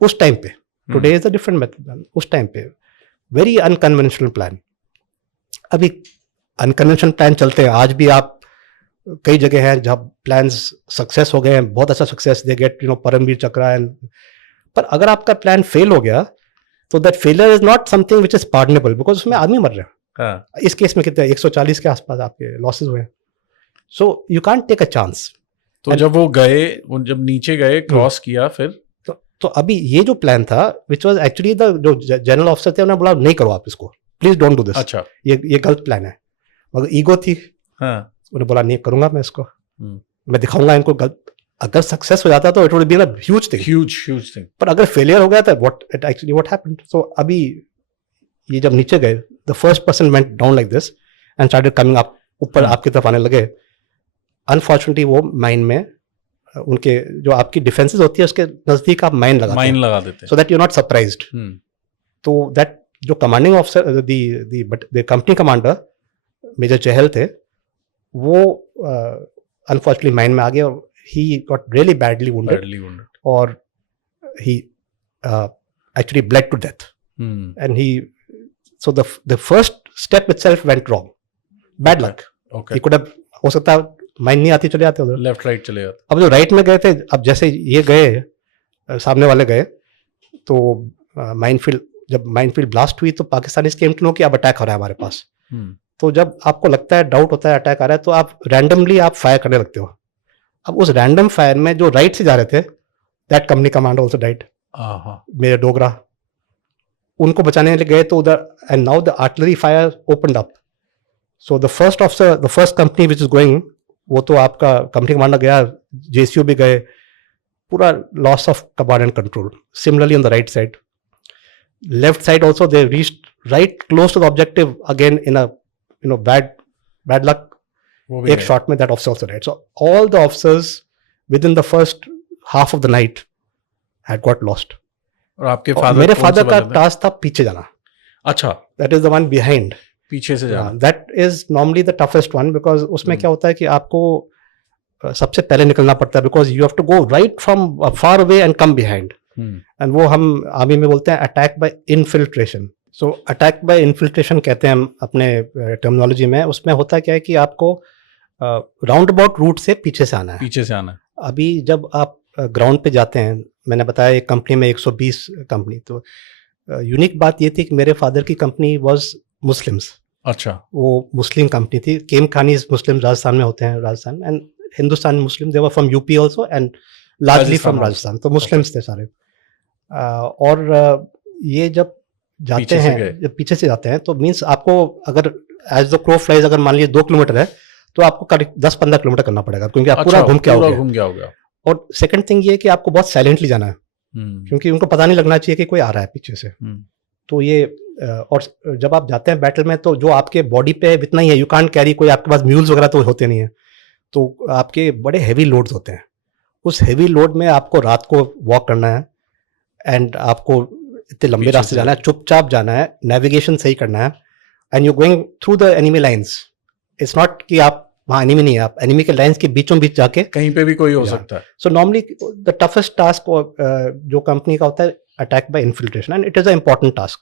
उस टाइम पे today is a different method, उस टाइम पे वेरी अनकन्वेंशनल प्लान। अभी अनकन्वेंशनल प्लान चलते हैं आज भी, आप कई जगह हैं जहाँ प्लान्स सक्सेस हो गए हैं, बहुत अच्छा सक्सेस, दे गेट परमवीर चक्र एंड, पर अगर आपका प्लान फेल हो गया तो that failure is not something which is pardonable, because उसमें आदमी मर रहे हैं। इस केस में कितने 140 के आसपास आपके लॉसेस हुए, so you can't take a chance. तो जब वो गए, जब नीचे गए, क्रॉस किया, फिर तो अभी ये जो प्लान था, विच वाज एक्चुअली द जो जनरल ऑफिसर थे, उन्होंने बोला नहीं करो आप इसको, प्लीज डोंट डू दिस, अच्छा ये गलत प्लान है। मगर ईगो थी, उन्होंने बोला नहीं करूंगा मैं इसको, मैं दिखाऊंगा इनको गलत। अगर सक्सेस हो जाता तो it would be a huge thing, पर अगर फेलियर हो गया था, व्हाट हैपेंड? सो अभी ये जब नीचे गए, the first person went down like this and started coming up, ऊपर आपकी तरफ आने लगे। अनफॉर्चुनेटली वो माइन में उनके जो आपकी डिफेंसेस होती है उसके नजदीक आप माइन लगा देते हैं, so that you not surprised. तो दैट जो commanding officer, the company commander major Chahal थे, वो अनफॉर्चुनेटली माइन में आ गए और he got really badly wounded or he actually bled to death. And so the first step itself went wrong, bad luck. He could have, हो सकता है mine नहीं आती, चले जाते उधर, लेफ्ट राइट चले जाते। अब जो राइट में गए थे, अब जैसे ये गए, सामने वाले गए, तो माइनफील्ड, जब माइनफील्ड ब्लास्ट हुई तो पाकिस्तानी केम टू नो कि अब अटैक हो रहा है हमारे पास। तो जब आपको लगता है, डाउट होता है अटैक आ रहा है, तो आप रैंडमली आप फायर करने लगते हो। अब उस रैंडम फायर में जो राइट से जा रहे थे, that company commander also died, मेरे डोगरा, उनको बचाने के लिए गए तो उधर, and now the artillery fire opened up. So the first officer, the first company which is going, वो तो आपका कंपनी कमांडर गया, JCO भी गए, पूरा loss of command and control. Similarly on the right side, left side also they reached right close to the objective, again in a bad luck, एक shot में that officer also died. So all the officers within the first half of the night had got lost. और आपके father, मेरे father का task था पीछे जाना। अच्छा, that is the one behind, पीछे से जाना। that is normally the toughest one, because उसमें क्या होता है कि आपको सबसे पहले निकलना पड़ता है, because you have to go right from far away and come behind. And वो हम आर्मी में बोलते हैं attack by infiltration. So attack by infiltration कहते हैं हम अपने टर्मिनोलॉजी में। उसमें होता क्या है कि आपको राउंड अबाउट रूट से पीछे से आना है। अभी जब आप ग्राउंड पे जाते हैं, मैंने बताया एक कंपनी में 120 कंपनी, तो यूनिक बात ये थी कि मेरे फादर की कंपनी वाज मुस्लिम्स। अच्छा, वो मुस्लिम कंपनी थी। केम खानीज मुस्लिम राजस्थान में होते हैं, Rajasthan, and Hindustan Muslim, they were from UP also and largely from Rajasthan, तो मुस्लिम्स थे सारे। और ये जब जाते हैं, जब पीछे से जाते हैं, तो मीन्स आपको अगर एज द क्रो फ्लाइज, अगर मान लीजिए 2 किलोमीटर है, तो आपको करीब 10-15 किलोमीटर करना पड़ेगा, क्योंकि आप पूरा घूम के आओगे। और सेकंड थिंग ये है कि आपको बहुत साइलेंटली जाना है। क्योंकि उनको पता नहीं लगना चाहिए कि कोई आ रहा है पीछे से। तो ये और जब आप जाते हैं बैटल में तो जो आपके बॉडी पे इतना ही है, यू कांट कैरी, कोई आपके पास म्यूल्स वगैरह तो होते नहीं है, तो आपके बड़े हैवी लोड्स होते हैं। उस हैवी लोड में आपको रात को वॉक करना है एंड आपको इतने लंबे पीछे रास्ते से। जाना है, चुपचाप जाना है, नेविगेशन सही करना है, and you going through the enemy lines. It's not कि आप वहाँ एनिमी नहीं है, आप एनिमी के लाइंस के बीचों बीच जाके। कहीं पे भी कोई हो Yeah. सकता है। So normally the toughest task जो कंपनी का होता है attack by infiltration, and it is a important task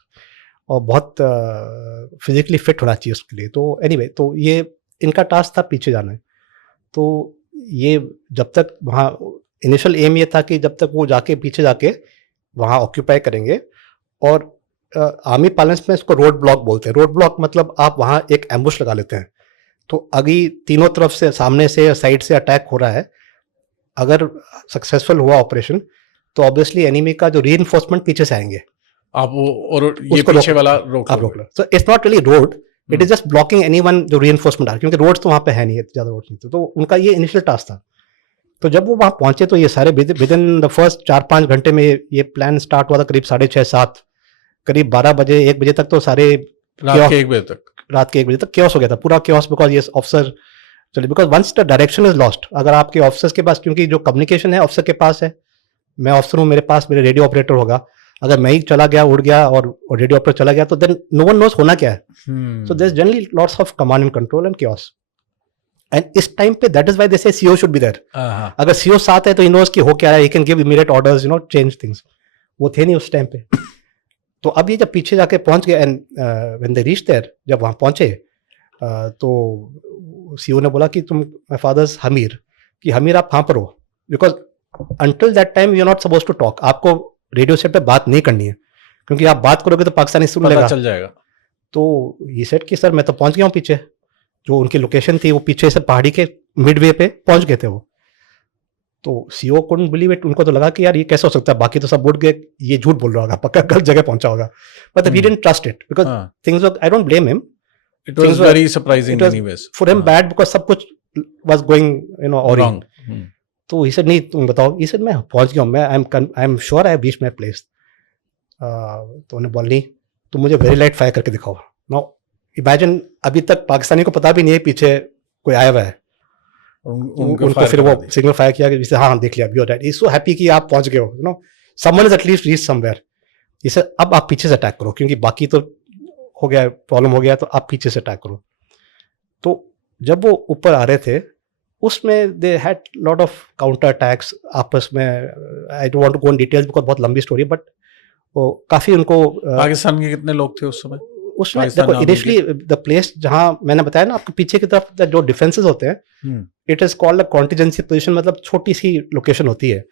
और बहुत फिजिकली फिट होना चाहिए उसके लिए। तो एनीवे तो ये इनका टास्क था पीछे जाना है। तो ये जब तक वहाँ इनिशियल एम ये था कि जब तक वो जाके पीछे जाके वहाँ ऑक्यूपाई करेंगे, और आर्मी पार्लेंस में इसको रोड ब्लॉक बोलते हैं। रोड ब्लॉक मतलब आप वहाँ एक एम्बुश लगा लेते हैं, तो अभी तीनों तरफ से, सामने से, साइड से अटैक हो रहा है। अगर सक्सेसफुल हुआ ऑपरेशन तो ऑब्वियसली एनिमी का जो रीइंफोर्समेंट पीछे से आएंगे, आप वो और ये उसको पीछे रोक- वाला रोक आप लो। रोक लो। So it's not really road, it is just blocking anyone जो रीइंफोर्समेंट आ रहा है, क्योंकि रोड्स तो वहाँ पे है नहीं है, ज़्यादा रोड्स नहीं थे। तो उनका ये इनिशियल टास्क था। तो जब वो वहाँ पहुंचे तो ये सारे विद इन द फर्स्ट 4-5 घंटे में ये प्लान स्टार्ट हुआ था करीब 6:30-7, करीब 12 बजे 1 बजे तक तो सारे रात के 1 बजे तक। रात के 1 बजे तक केओस हो गया था, पूरा केओस, बिकॉज ये ऑफिसर चलिए, because once the direction is lost, अगर आपके ऑफिसर्स के पास, क्योंकि जो कम्युनिकेशन है ऑफिसर के पास है, मैं ऑफिसर हूँ, मेरे पास मेरे रेडियो ऑपरेटर होगा, अगर मैं ही चला गया, उड़ गया और रेडियो ऑपरेटर चला गया, तो देन नो वन नोस होना क्या है। So there is generally lots of command and control and chaos, and इस टाइम पे that is why they say CO should be there. अगर सीओ साथ है तो ही नोस कि हो क्या रहा है, he can give immediate orders, you know, change things. वो थे नहीं उस टाइम पे। तो अब ये जब पीछे जाके पहुंच गए and when they reach there, जब वहाँ पहुंचे तो सीओ ने बोला कि तुम, माय फादर्स हमीर, कि हमीर आप कहाँ पर हो, because until that time you are not suppose to talk, आपको रेडियो सेट पे बात नहीं करनी है, क्योंकि आप बात करोगे तो पाकिस्तानी सुन पता लेगा। चल जाएगा। तो ये सेट कि सर मैं तो पहुंच गया हूँ पीछे, जो उनकी लोकेशन थी वो पीछे से पहाड़ी के मिडवे पे पहुंच गए थे वो। तो सीओ couldn't believe it, उनको तो लगा कि यार ये कैसे हो सकता है, बाकी तो सब उड़ गए, ये झूठ बोल रहा होगा, पक्का गलत जगह पहुंचा होगा। But he didn't trust it because हाँ। Things were, I don't blame him, It was Things were- very surprising it was anyways. For him हाँ। बैड, बिकॉज सब कुछ वाज गोइंग, यू नो, और Wrong. तो ही सेड नहीं तुम बताओ, he said मैं पहुंच गया हूँ, मैं I am sure I have reached my place. तो उन्हें बोल नहीं, तुम मुझे वेरी लाइट फायर करके दिखाओ। नाउ इमेजिन, अभी तक पाकिस्तानी को पता भी नहीं है पीछे कोई आया हुआ है, उनको फिर वो सिग्नल फायर किया कि हाँ देख लिया, you are right, he is so happy कि आप पहुंच गए हो, you know, someone is at least reach somewhere. इसे अब आप पीछे से अटैक करो, क्योंकि बाकी तो हो गया, प्रॉब्लम हो गया, तो आप पीछे से अटैक करो। तो जब वो ऊपर आ रहे थे उसमें they had lot of counter attacks आपस में, I don't want to go in details because बहुत लंबी स्टोरी, बट वो काफी उनको पाकिस्तान के कितने लोग थे उस समय? उसमें पाकिस्तान देखो, आर्मी इनिशियली द प्लेस जहां मैंने बताया ना आपके पीछे की तरफ जो डिफेंसेस होते हैं, it is called a contingency position, मतलब छोटी सी लोकेशन होती है।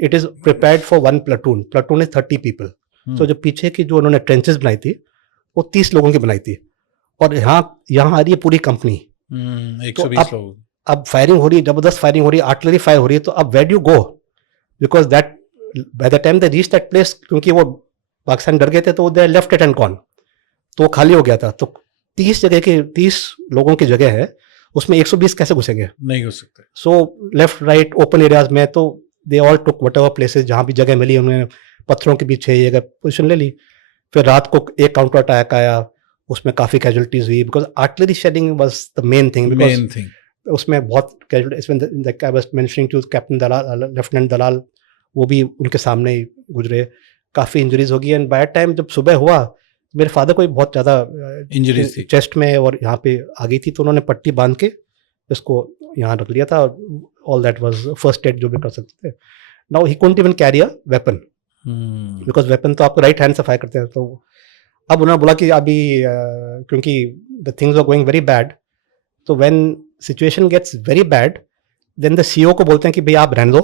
It is prepared for 1 platoon, platoon is 30 people. तो जो पीछे की जो उन्होंने ट्रेंचेस बनाई थी वो 30 लोगों की बनाई थी, और यहाँ आ रही है पूरी कंपनी। 120 लोग। अब फायरिंग हो रही है, जबरदस्त फायरिंग हो रही है, आर्टिलरी फायर हो रही है, तो अब where do go, because that by the time they reach that place, क्योंकि वो पाकिस्तान डर गए थे, तो they left it and gone, तो वो खाली हो गया था। तो 30 लोगों की जगह है, उसमें 120 कैसे घुसेंगे? नहीं हो सकते। So left right open areas में, तो they all took what ever places, जहाँ भी जगह मिली उन्हें पत्थरों के पीछे ये पोजिशन ले ली। फिर रात को एक काउंटर अटैक आया, उसमें काफ़ी कैजुअलिटीज हुई, because artillery shelling was the main thing, main thing उसमें बहुत casualties. I was mentioning to captain Dalal, lieutenant Dalal, वो भी उनके सामने ही गुजरे, काफ़ी इंजरीज हो गई। एंड बाय टाइम जब सुबह हुआ, मेरे फादर को भी बहुत ज़्यादा इंजरीज थी चेस्ट में और यहाँ पे आ गई थी, तो उन्होंने पट्टी बांध के इसको यहाँ रख लिया था, और all that was first aid जो भी कर सकते थे। Now he couldn't even carry a weapon, because weapon तो आपको राइट हैंड से फायर करते हैं। तो अब उन्होंने बोला कि अभी क्योंकि the things are going very bad, तो when situation gets very bad, then the CO को बोलते हैं कि भाई आप रहने दो,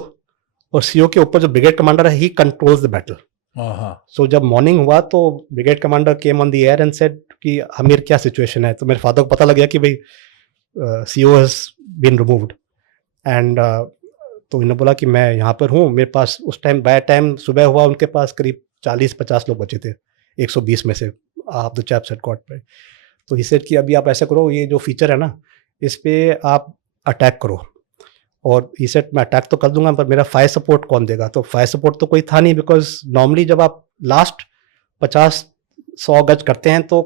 और सीओ के ऊपर जो ब्रिगेड कमांडर है, ही कंट्रोल्स द बैटल। सो जब मॉर्निंग हुआ तो brigade commander came on the air and said कि हमीर क्या सिचुएशन है। तो मेरे फादर को पता लग गया कि भाई CO has been removed, and तो इन्होंने बोला कि मैं यहाँ पर हूँ, मेरे पास उस टाइम बाय टाइम सुबह हुआ, उनके पास करीब 40-50 लोग बचे थे 120 में से, आप द चैप्स हैड गॉट पे। तो ही सेड कि अभी आप ऐसा करो, ये जो फीचर है ना, इस पे आप अटैक करो। और ही सेड मैं अटैक तो कर दूंगा पर मेरा फायर सपोर्ट कौन देगा, तो फायर सपोर्ट तो कोई था नहीं, बिकॉज नॉर्मली जब आप लास्ट 50-100 गज करते हैं तो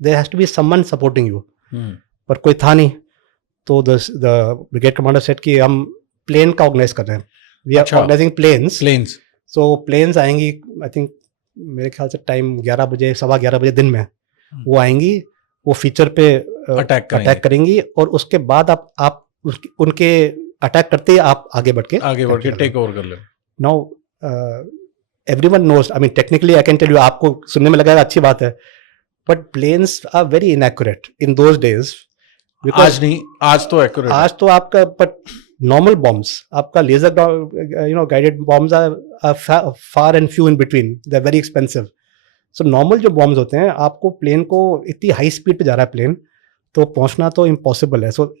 there has to be someone supporting you, पर कोई था नहीं। तो द ब्रिगेड कमांडर सेड कि हम प्लेन का ऑर्गेनाइज कर रहे हैं, we are organising planes. So planes आएंगी, आई थिंक मेरे ख्याल से टाइम 11 बजे 11:15 बजे दिन में वो आएंगी, वो फीचर पे अटैक करेंगी और उसके बाद आप उनके अटैक करते ही आप आगे बढ़ के टेक ओवर कर ले। Now everyone knows, I mean technically I can tell you, आपको सुनने में लगेगा अच्छी बात है, but planes are very inaccurate in those days. आज नहीं, आज तो एक्यूरेट, आज तो आपका, बट नॉर्मल बॉम्ब्स, आपका laser guided bombs are far and few in between, they are very expensive. So normal जो बॉम्ब्स होते हैं, आपको प्लेन को इतनी हाई स्पीड पे जा रहा है प्लेन, तो पहुंचना तो इम्पॉसिबल है, so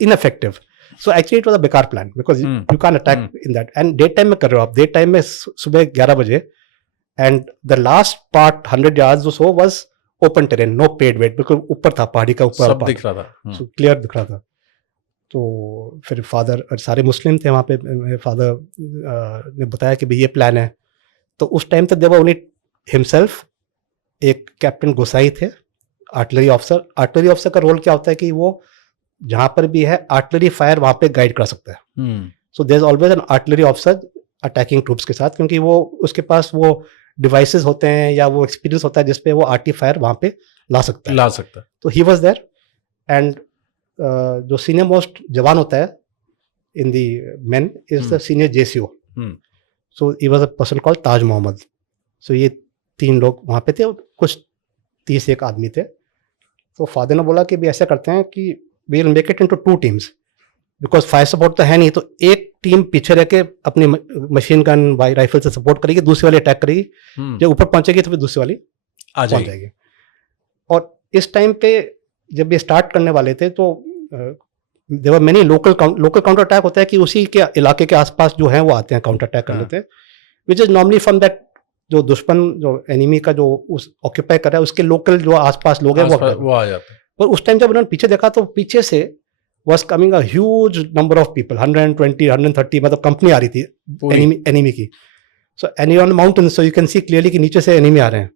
ineffective. So actually it was a बेकार plan, because you can attack in that, and day time में कर रहे हो आप, डे टाइम में सुबह 11 बजे, and the last part 100 yards so was open terrain, no paid weight, बिल्कुल ऊपर था, पहाड़ी का ऊपर सब दिख रहा था, सो क्लियर दिख रहा था। तो फिर फादर, सारे मुस्लिम थे वहाँ पे, मेरे फादर ने बताया कि भाई ये प्लान है। तो उस टाइम तक देवा उन्हें हिमसेल्फ, एक कैप्टन गोसाई थे, आर्टिलरी ऑफिसर। आर्टिलरी ऑफिसर का रोल क्या होता है कि वो जहाँ पर भी है आर्टिलरी फायर वहाँ पे गाइड कर सकता है। So there is always an artillery officer attacking troops के साथ, क्योंकि वो उसके पास वो डिवाइसेस होते हैं या वो एक्सपीरियंस होता है जिसपे वो आर्टी फायर वहाँ पे ला सकता है। तो ही वाज देयर, एंड जो सीनियर मोस्ट जवान होता है in the main is the senior JCO. So he was a person called Taj Mohammad. सो ये 3 लोग वहाँ पे थे, कुछ 31 आदमी थे। तो फादर ने बोला कि भी ऐसा करते हैं कि we will make it into 2 teams, because fire support तो है नहीं, तो एक टीम पीछे रह के अपनी मशीन गन राइफल से सपोर्ट करेगी, दूसरी वाली अटैक करेगी, जब ऊपर पहुंचेगी तो फिर दूसरी वाली आ जाएगी। और इस टाइम पे जब ये स्टार्ट करने वाले थे तो there were many local counter attack होता है कि उसी के इलाके के आसपास जो है वो आते हैं काउंटर अटैक करने थे, which is normally from that, जो दुश्मन जो एनिमी का जो उस ऑक्यूपाई कर रहा है उसके लोकल जो आसपास लोग हैं वो आ जाते हैं। पर उस टाइम जब उन्होंने पीछे देखा तो पीछे से was coming a huge number of people, 120, 130, मतलब कंपनी आ रही थी एनिमी की। So enemy on the mountain, so you can see clearly कि नीचे से एनिमी आ रहे हैं।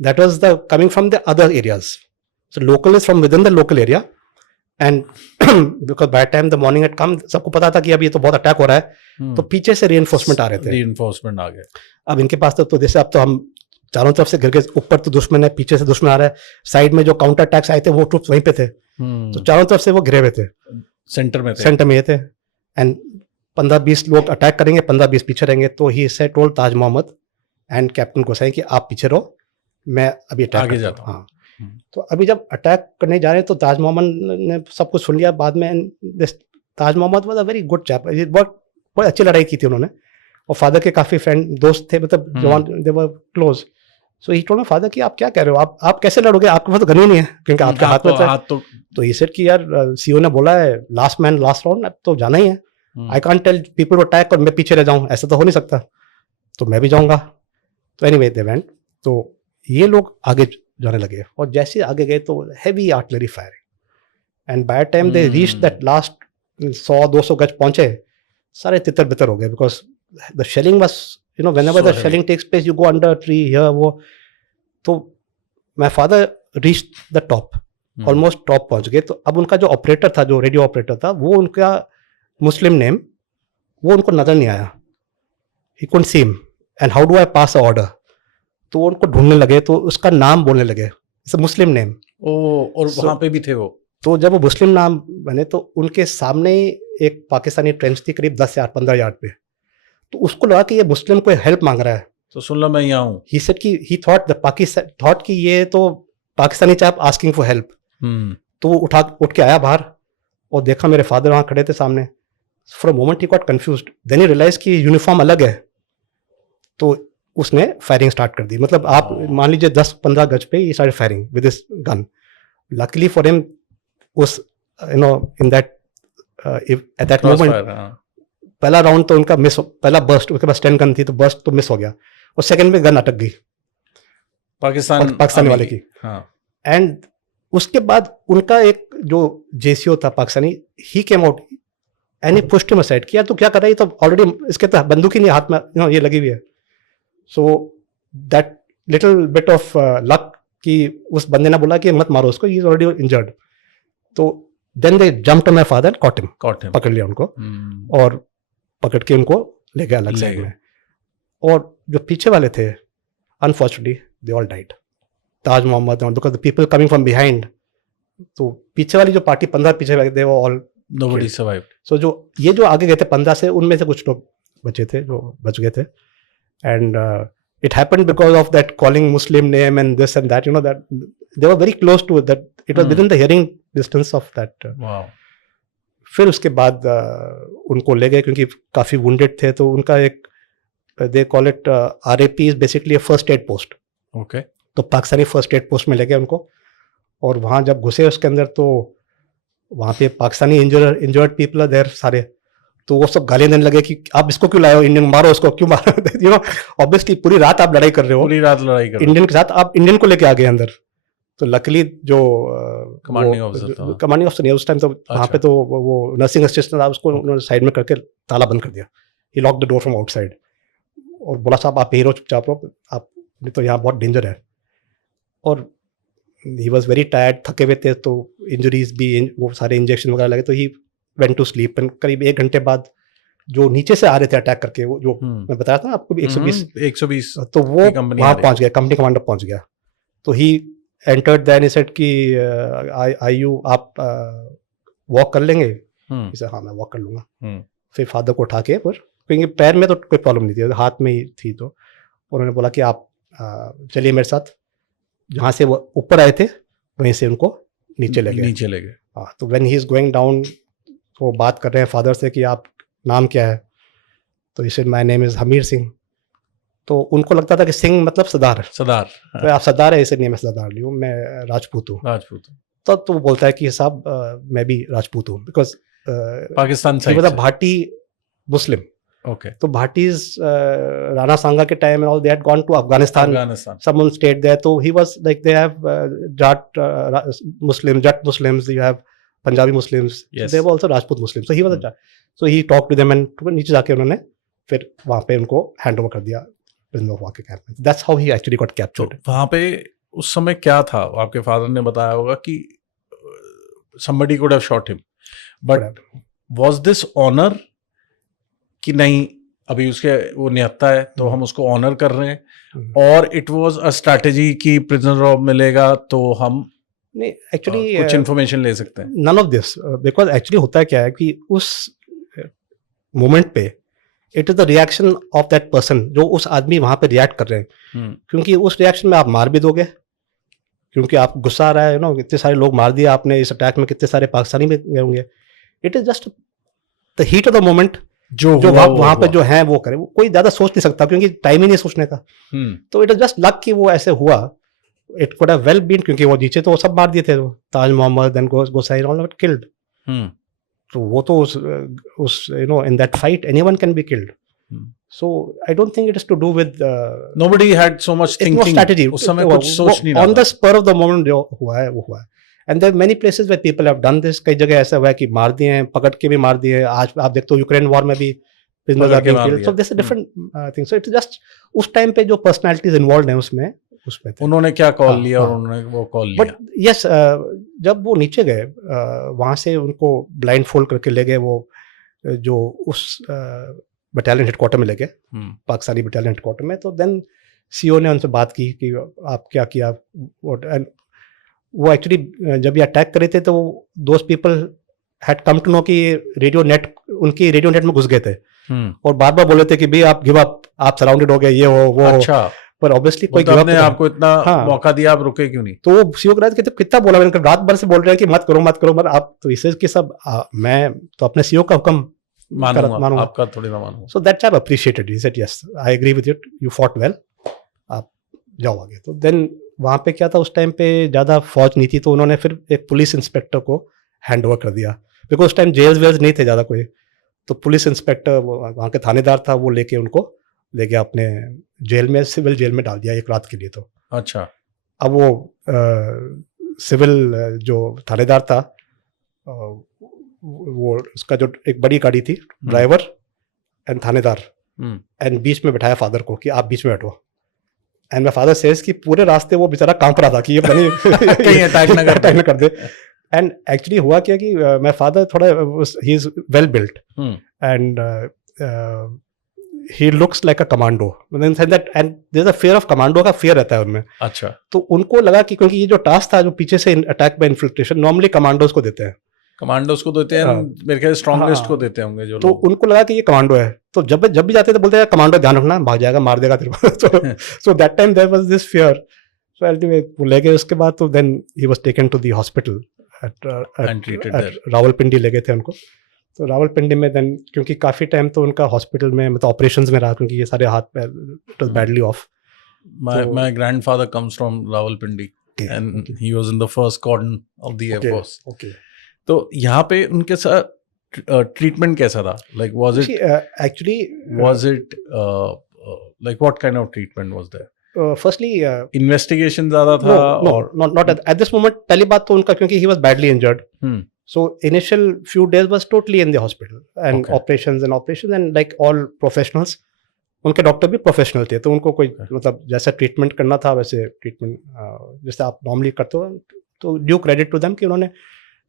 That was the coming from the other areas. So local is from within the local area, and because by the time the morning had come, सबको पता था कि अब ये तो बहुत अटैक हो रहा है, तो पीछे से reinforcement आ रहे थे। reinforcement आ गए। अब इनके पास तो जैसे अब तो हम चारों तरफ से घिर के, ऊपर तो दुश्मन है, पीछे से दुश्मन आ रहा है, साइड में जो काउंटर अटैक्स आए थे वो ट्रूप्स वहीं पे थे, तो चारों तरफ से वो घिरे हुए थे, सेंटर में ये थे, एंड 15-20 लोग अटैक करेंगे, 15-20 पीछे रहेंगे। तो he said told Taj Mohammad and captain Gosai कि आप पीछे रहो, मैं अभी अटैक आगे जाता हूं। हाँ। तो अभी जब अटैक करने जा रहे हैं तो ताज मोहम्मद ने सब कुछ सुन लिया बाद में। Taj Mohammad was a very good chap, बहुत अच्छी लड़ाई की थी उन्होंने, और फादर के काफी फ्रेंड दोस्त थे, मतलब जवान, they were close. So he told my father कि आप क्या कह रहे हो, आप कैसे लड़ोगे, आपके पास तो गन ही नहीं है, क्योंकि आपके हाथ में तो ही सेड कि यार सीओ ने बोला है लास्ट मैन लास्ट राउंड, अब तो जाना ही है, I can't tell people to attack और मैं पीछे रह जाऊं, ऐसा तो हो नहीं सकता, तो मैं भी जाऊंगा। तो एनीवे दे वेंट, तो ये लोग आगे जाने लगे, और जैसे ही आगे गए तो heavy artillery firing, and by time they reach that last 100-200 गज पहुंचे, सारे तितर बितर हो गए, because the shelling was, you know, whenever the shelling takes place, you go under a tree here, वो। तो my father reached the top, almost top पहुंच गए। तो अब उनका जो ऑपरेटर था, जो रेडियो ऑपरेटर था, वो उनका मुस्लिम नेम, वो उनको नजर नहीं आया, he couldn't see him, and how do I pass a order? तो वो उनको ढूंढने लगे, तो उसका नाम बोलने लगे, इट्स अ मुस्लिम नेम। और वहां पे भी थे वो। तो जब वो मुस्लिम नाम बने तो उनके सामने एक पाकिस्तानी ट्रेंच थी करीब 10-15 यार्ड पे, तो उसको लगा कि ये मुस्लिम कोई हेल्प मांग रहा है, तो सुन लो मैं यहाँ हूँ। He said कि he thought the Pakistan thought कि ये तो Pakistani chap asking for help। तो वो उठ के आया बाहर और देखा मेरे फादर वहाँ खड़े थे सामने। For a moment he got confused, then he realized कि यूनिफॉर्म अलग है, तो उसने फायरिंग स्टार्ट कर दी। मतलब आप मान लीजिए 10-15 गज पे he started firing with his gun। Luckily for him, उस in that at that moment पहला राउंड तो उनका मिस, पहला बर्स्ट, उसके पास 10 गन थी तो बर्स्ट तो मिस हो गया, और सेकंड में गन अटक गई पाकिस्तानी वाले की। एंड उसके बाद उनका एक जो जेसीओ था Pakistani, he came out, and he pushed him aside किया तो क्या कर रहा है, ये तो ऑलरेडी इसके तो बंदूक ही नहीं हाथ में, ये लगी हुई है. So that little bit of luck कि उस बंदे ने बोला कि मत मारो उसको, ही इज ऑलरेडी इंजर्ड. तो then they jumped on my father and caught him, पकड़ लिया उनको और पकड़ के उनको ले गया अलग साइड में. और जो पीछे वाले थे unfortunately they all died. Taj Mohammad, because the people coming from behind, तो पीछे वाली जो पार्टी 15 पीछे दे वो ऑल Nobody survived. सो जो ये जो आगे गए थे 15 से, उनमें से कुछ लोग बचे थे जो बच गए थे. And it happened because of that calling Muslim name and this and that, that they were very close to it, that it was within the hearing distance of that. Wow. फिर उसके बाद उनको ले गए क्योंकि काफ़ी wounded थे, तो उनका एक they call it RAP is basically a first aid post. Okay. तो पाकिस्तानी फर्स्ट एड पोस्ट में ले गए उनको. और वहाँ जब घुसे उसके अंदर तो वहाँ पे पाकिस्तानी इंजर्ड पीपल देर सारे, तो वो सब गालियां देने लगे कि आप इसको क्यों लाए हो, इंडियन मारो उसको, क्यों मारो. ऑब्वियसली पूरी रात आप लड़ाई कर रहे हो, पूरी रात लड़ाई कर इंडियन के साथ, आप इंडियन को लेके आ गए अंदर. तो लकीली जो कमांडिंग ऑफिसर नहीं उस टाइम, तो वहाँ पे तो वो नर्सिंग असिस्टेंट था, उसको उन्होंने साइड में करके ताला बंद कर दिया. He lock the door from outside और बोला साहब आप यहीं रहो, चुपचाप रहो, आप तो यहाँ बहुत डेंजर है. और ही वॉज वेरी टायर्ड, थके हुए थे, तो इंजरीज भी, वो सारे इंजेक्शन वगैरह लगे, तो he went to sleep. And करीब 1 घंटे बाद जो नीचे से आ रहे थे अटैक करके, वो जो मैं बताया था आपको 120, तो वो वहाँ पहुँच गया, कंपनी कमांडर पहुँच गया. तो he entered then, he said कि आयु आप वॉक कर लेंगे. इसे हाँ मैं वॉक कर लूँगा. फिर फादर को उठा के, क्योंकि पैर में तो कोई प्रॉब्लम नहीं थी, हाथ में ही थी, तो उन्होंने बोला कि आप चलिए मेरे साथ. जहाँ से वो ऊपर आए थे वहीं से उनको नीचे ले गए. हाँ, तो when he is going down, वो बात कर रहे हैं फादर से कि आप नाम क्या है, तो he said my name is Hamir Singh. तो उनको लगता था कि सिंह मतलब सरदार. तो आप सरदार है, इसे नहीं, मैं सरदार नहीं हूँ, मैं राजपूत हूँ. तो वो बोलता है कि साहब मैं भी राजपूत हूँ, बिकॉज पाकिस्तान से मतलब भाटी मुस्लिम. Okay. तो भाटीज राणा सांगा के time and all, they had gone to Afghanistan. Someone stayed there, so he was like, they have Jat Muslims, you have Punjabi Muslims. Yes. They were also Rajput Muslims. So he was a Jat. So he talked to them and नीचे जाके उन्होंने फिर वहाँ पे उनको hand over कर दिया prison of war के कैंप में. That's how he actually got captured. तो वहाँ पे उस समय क्या था, आपके फादर ने बताया होगा कि somebody could have shot him, but was this honor कि नहीं अभी उसके वो निहत्ता है तो हम उसको ऑनर कर रहे हैं, और इट वाज अ स्ट्रैटेजी कि प्रिजनर ऑफ मिलेगा तो हम नहीं एक्चुअली कुछ इन्फॉर्मेशन ले सकते हैं? None of this, because actually होता क्या है कि उस मोमेंट पे it is the reaction of that person, जो उस आदमी वहां पे रिएक्ट कर रहे हैं. क्योंकि उस रिएक्शन में आप मार भी दोगे, क्योंकि आप गुस्सा आ रहा है, इतने सारे लोग मार दिए आपने इस अटैक में, कितने सारे पाकिस्तानी भी गए होंगे. It is just the heat of the moment, जो वहां पे जो है वो करे. वो कोई ज्यादा सोच नहीं सकता क्योंकि टाइम ही नहीं सोचने का. तो इट इज जस्ट लक कि वो ऐसे हुआ. It could have well been, क्योंकि वो नीचे तो सब मार दिए थे, Taj Mohammad and Gosai all were killed. तो वो तो उस in that fight anyone can be killed. So I don't think it is to do with nobody had so much thinking. Strategy उस समय कुछ सोच नहीं रहा, on the spur of the moment जो हुआ है वो हुआ है. And there many places where people have done this. कई जगह ऐसा हुआ है कि मार दिए हैं, पकड़ के भी मार दिए हैं. आज आप देखते हो यूक्रेन वॉर में भी prisoners are being killed. So this is a different thing. So it's just उस टाइम पे जो पर्सनालिटीज इन्वॉल्व हैं उसमें थे. उन्होंने क्या कॉल लिया और उन्होंने वो कॉल लिया. बट यस, जब वो नीचे गए वहाँ से उनको ब्लाइंड फोल्ड करके ले गए, वो जो उस बटालियन हेडक्वार्टर में ले गए, पाकिस्तानी बटालियन हेडक्वार्टर में. तो देन सीओ ने उनसे बात की कि आप क्या किया. वो एक्चुअली जब ये अटैक करे थे तो those people had come to know कि रेडियो नेट, उनकी रेडियो नेट में घुस गए थे और बार बार बोले थे कि भाई आप गिव अप, आप सराउंडेड हो गए, ये हो वो. अच्छा. पर ऑब्वियसली कोई गिव अप ने आपको इतना मौका दिया, आप रुके क्यों नहीं? तो वो सीओ के रात कितना बोला, मैंने रात भर से बोल रहे हैं कि मत करो मत करो मत. आप तो इसे कि सब मैं तो अपने सीओ का हुक्म मानूंगा, आपका थोड़ी ना मानूंगा. So that I appreciated. He said yes I agree with it, you fought well, आप जाओ आगे. तो देन वहाँ पे क्या था, उस टाइम पे ज़्यादा फौज नहीं थी, तो उन्होंने फिर एक पुलिस इंस्पेक्टर को हैंड ओवर कर दिया. बिकॉज उस टाइम जेल्स वेल्स नहीं थे ज़्यादा कोई. तो पुलिस इंस्पेक्टर वहाँ के थानेदार था, वो लेके उनको ले गया अपने जेल में, सिविल जेल में डाल दिया 1 रात के लिए. तो अच्छा. अब वो सिविल जो थानेदार था वो उसका जो एक बड़ी गाड़ी थी, ड्राइवर एंड थानेदार, एंड बीच में बिठाया फादर को कि आप बीच में बैठो। एंड माय फादर सेज कि पूरे रास्ते वो बेचारा कांप रहा था कि ये पता नहीं कहीं अटैक ना कर दे। एंड एक्चुअली हुआ क्या कि माय फादर थोड़ा he is well built and he looks like a commando, and there is a fear of commando का फियर रहता है उनमें। अच्छा, तो उनको लगा कि क्योंकि ये जो टास्क था जो पीछे से attack by infiltration normally commandos को देते हैं, कमांडोस को देते हैं, हाँ। मेरे ख्याल स्ट्रॉन्गेस्ट हाँ। को देते होंगे जो तो लोग। उनको लगा कि ये कमांडो है, तो जब भी जाते थे बोलते हैं कमांडो ध्यान रखना, भाग जाएगा, मार देगा तेरे को। So that time there was this fear. So ultimately वो ले गए, उसके बाद तो then he was taken to the hospital And treated there. Rawalpindi ले गए थे उनको। तो रावलपिंडी में देन क्योंकि काफी टाइम तो उनका हॉस्पिटल में मतलब ऑपरेशंस में रहा, क्योंकि ये सारे हाथ पैर it was badly of. My grandfather comes from Rawalpindi and he was in the first cordon of the Air Force. Okay. तो यहाँ पे उनके साथ ट्रीटमेंट कैसा था? Like was it actually like what kind of treatment was there? Firstly Investigation ज्यादा था और नॉट एट दिस मोमेंट। पहली बात तो उनका क्योंकि he was badly injured, so initial few days was totally in the hospital and Okay. operations and like all professionals, उनके doctor भी प्रोफेशनल थे, तो उनको कोई मतलब जैसा ट्रीटमेंट करना था वैसे ट्रीटमेंट जैसे आप नॉर्मली करते हो, तो ड्यू क्रेडिट टू देम कि उन्होंने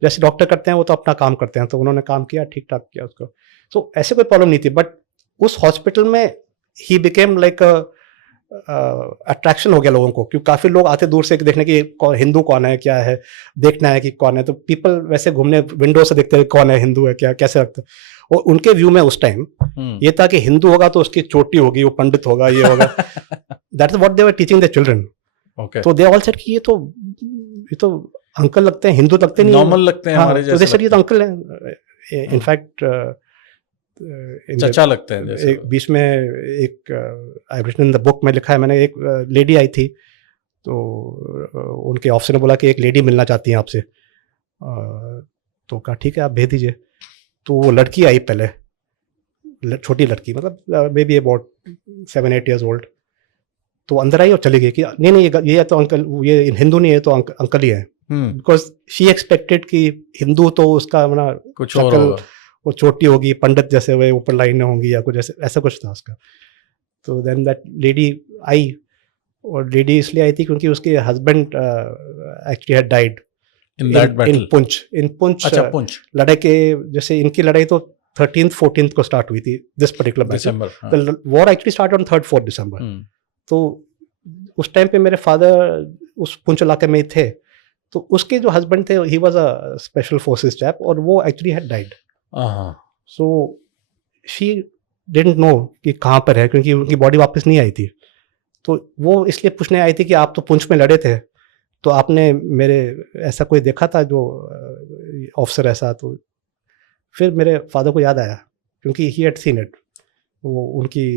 जैसे डॉक्टर करते हैं वो तो अपना काम करते हैं, तो उन्होंने काम किया, ठीक ठाक किया उसको। सो ऐसे कोई प्रॉब्लम नहीं थी, बट उस हॉस्पिटल में ही बिकेम लाइक अट्रैक्शन हो गया लोगों को, क्योंकि काफी लोग आते दूर से देखने की हिंदू कौन है, क्या है, देखना है कि कौन है। तो पीपल वैसे घूमने विंडो से देखते हैं कौन है, हिंदू है क्या, कैसे लगता है। और उनके व्यू में उस टाइम ये था कि हिंदू होगा तो उसकी चोटी होगी, वो पंडित होगा, ये होगा। That's what they were teaching the children. Okay. तो दे ऑल सेड कि ये तो अंकल लगते हैं, हिंदू लगते नहीं, नॉर्मल लगते हैं हमारे तो जैसे। ये तो अंकल है। इनफैक्ट चचा लगते हैं जैसे। एक बीच में एक I written in the book में लिखा है मैंने, एक लेडी आई थी, तो उनके ऑफिसर ने बोला कि एक लेडी मिलना चाहती है आपसे। तो कहा ठीक है आप भेज दीजिए। तो वो लड़की आई पहले, छोटी लड़की, मतलब may be about 7-8 years old। तो अंदर आई और चली गई कि नहीं ये तो अंकल, ये हिंदू नहीं है, तो अंकल ही है। बिकॉज शी एक्सपेक्टेड कि हिंदू तो उसका कुछ और होगा, वो छोटी होगी, पंडित जैसे हुए ऊपर लाइनें होंगी या कुछ ऐसा कुछ था उसका। तो देन दैट लेडी आई, और लेडी इसलिए आई थी क्योंकि उसके husband actually had died in Poonch. अच्छा, पुंछ लड़ाई के, जैसे इनकी लड़ाई तो 13th 14th को स्टार्ट हुई थी, this particular December. War actually start on 3rd-4th December। तो उस टाइम पे मेरे फादर उस पुंछ इलाके में ही थे, तो उसके जो हस्बैंड थे ही was a special forces chap, और वो actually had died. So she didn't know कि कहाँ पर है, क्योंकि उनकी बॉडी वापस नहीं आई थी। तो वो इसलिए पूछने आई थी कि आप तो पुंछ में लड़े थे, तो आपने मेरे ऐसा कोई देखा था जो ऑफिसर ऐसा? तो फिर मेरे फादर को याद आया, क्योंकि ही हैड सीन इट। वो उनकी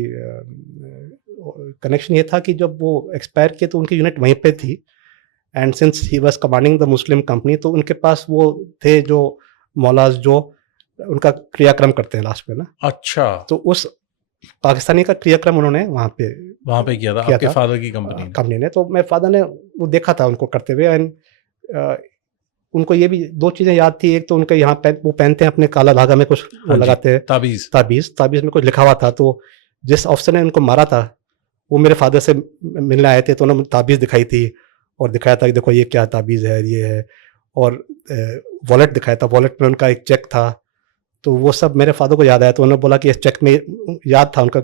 कनेक्शन ये था कि जब वो एक्सपायर किए तो उनकी यूनिट वहीं पे थी, and since he was commanding the Muslim company, तो उनके पास वो थे जो मौलाज जो उनका क्रियाक्रम करते हैं लास्ट में ना। अच्छा, तो उस पाकिस्तानी का क्रियाक्रम उन्होंने वहाँ पे किया था आपके फादर की कंपनी ने। तो मेरे फादर ने वो देखा था उनको करते हुए, एंड उनको ये भी 2 चीजें याद थी। एक तो उनका यहाँ वो पहनते हैं अपने काला धागा में कुछ वो लगाते हैं, ताबीज में कुछ लिखा हुआ था। तो जिस ऑफिसर ने उनको मारा था वो मेरे फादर से मिलने आए थे, तो उन्होंने ताबीज दिखाई थी और दिखाया था कि देखो ये क्या ताबीज है, ये है। और वॉलेट दिखाया था, वॉलेट में उनका एक चेक था। तो वो सब मेरे फादर को याद आया, तो उन्होंने बोला कि इस चेक में याद था उनका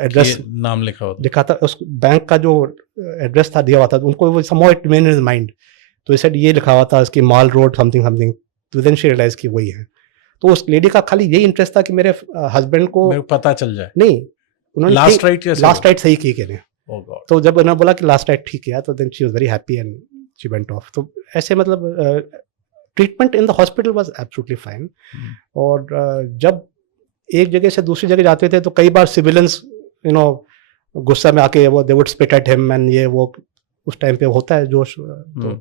एड्रेस, नाम लिखा था, उस बैंक का जो एड्रेस था दिया हुआ था, उनको वो somehow it remained in his mind। तो इसे ये लिखा हुआ था इसकी माल रोड समथिंग। तो देन शी रियलाइज कि वही है। तो उस लेडी का खाली यही इंटरेस्ट था कि मेरे हस्बैंड को पता चल जाए। नहीं, उन्होंने लास्ट राइट सही की कहने। तो जब उन्होंने बोला कि लास्ट राइट ठीक किया, तो then she was very happy and she went off. तो ऐसे मतलब treatment in the hospital was absolutely fine. और जब एक जगह से दूसरी जगह जाते थे तो कई बार सिविलियंस गुस्सा में आके वो they would spit at him, and ये वो उस टाइम पे होता है जोश। तो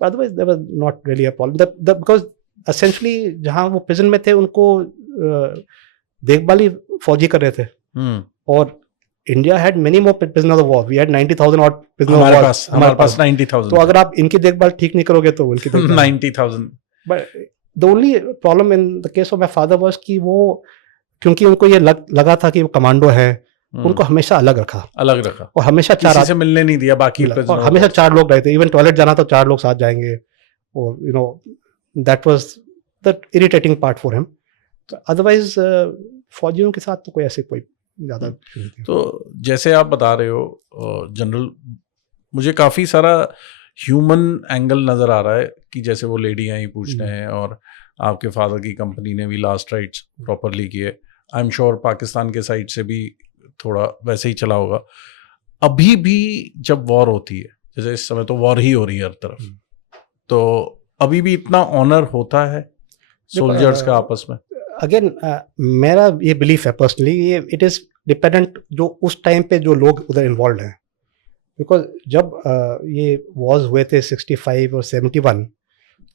otherwise there was not really a problem, because essentially जहाँ वो प्रिजन में थे उनको देखभाल ही फौजी कर रहे थे। और India had many more prisoners of war, we had 90,000 odd prisoners of war, हमारे पास 90,000। तो अगर आप इनकी देखभाल ठीक नहीं करोगे तो उनकी 90,000। But the only problem in the case of my father was कि वो, क्योंकि उनको ये लगा था कि वो कमांडो है, उनको हमेशा अलग रखा और हमेशा चार किसी से मिलने नहीं दिया बाकी और prisoners हमेशा को। 4 लोग रहते, इवन टॉयलेट जाना तो 4 लोग साथ जाएंगे, और you know that was the irritating part for him. Otherwise फौजियों के साथ तो कोई ऐसे कोई ज्यादा नहीं थी। तो जैसे आप बता रहे हो जनरल, मुझे काफी सारा ह्यूमन एंगल नजर आ रहा है कि जैसे वो लेडी आई पूछते हैं, और आपके फादर की कंपनी ने भी लास्ट राइट्स प्रॉपरली किए। आई एम श्योर पाकिस्तान के साइड से भी थोड़ा वैसे ही चला होगा। अभी भी जब वॉर होती है, जैसे इस समय तो वॉर ही हो रही है हर तरफ, तो अभी भी इतना ऑनर होता है सोल्जर्स का आपस में? अगेन मेरा ये बिलीफ है पर्सनली, ये इट इज डिपेंडेंट जो उस टाइम पे जो लोग उधर इन्वॉल्व हैं, बिकॉज जब ये वॉर्स हुए थे 65 और 71,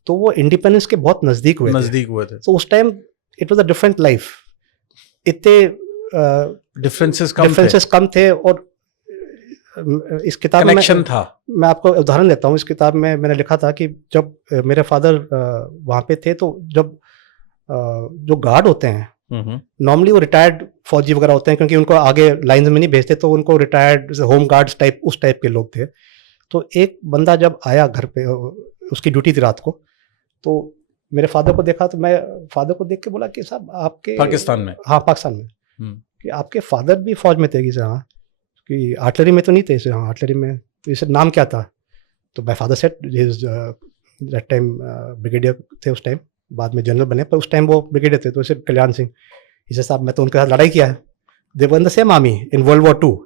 तो वो इंडिपेंडेंस के बहुत नजदीक हुए थे। तो उस time it was a different life, इतने डिफरेंसेस कम थे, और इस किताब में कनेक्शन था। मैं आपको उदाहरण देता हूँ। इस किताब में मैंने लिखा था कि जब मेरे फादर वहाँ पे थे, तो जब जो गार्ड होते हैं नॉर्मली वो रिटायर्ड फौजी वगैरह होते हैं, क्योंकि उनको आगे लाइन में नहीं भेजते, तो उनको रिटायर्ड होम गार्ड्स टाइप उस टाइप के लोग थे। तो एक बंदा जब आया घर पे, उसकी ड्यूटी थी रात को, तो मेरे फादर को देखा, तो मैं फादर को देख के बोला कि साहब आपके पाकिस्तान में? हाँ, पाकिस्तान में। कि आपके फादर भी फौज में थे? कि हाँ, कि आर्टिलरी में तो नहीं थे। इसे हाँ, आर्टिलरी में। तो इसे नाम क्या था? तो my father said that time brigadier थे उस टाइम, बाद में जनरल बने, पर उस टाइम वो ब्रिगेडियर थे। तो इसे कल्याण सिंह। इसे साहब मैं तो उनके साथ लड़ाई किया है, they were in the same army in world war 2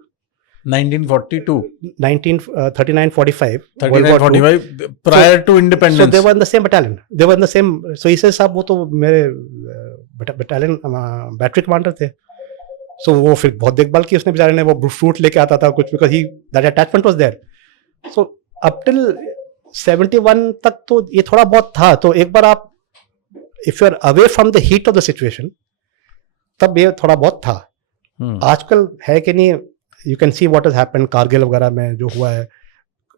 1942 1939-45 prior to independence. So they were in the same battalion. They were in the same. So he says साहब वो तो मेरे बटालियन बैटरी कमांडर थे। So वो फिर बहुत देखभाल की उसने बेचारे ने, वो फ्रूट लेके आता था कुछ, because he that attachment was there. So up till 71 तक तो ये थोड़ा बहुत था। तो एक बार आप if you are away from the heat of the situation, तब ये थोड़ा बहुत था। आजकल है कि नहीं? You can see what has happened Kargil वगैरह में जो हुआ है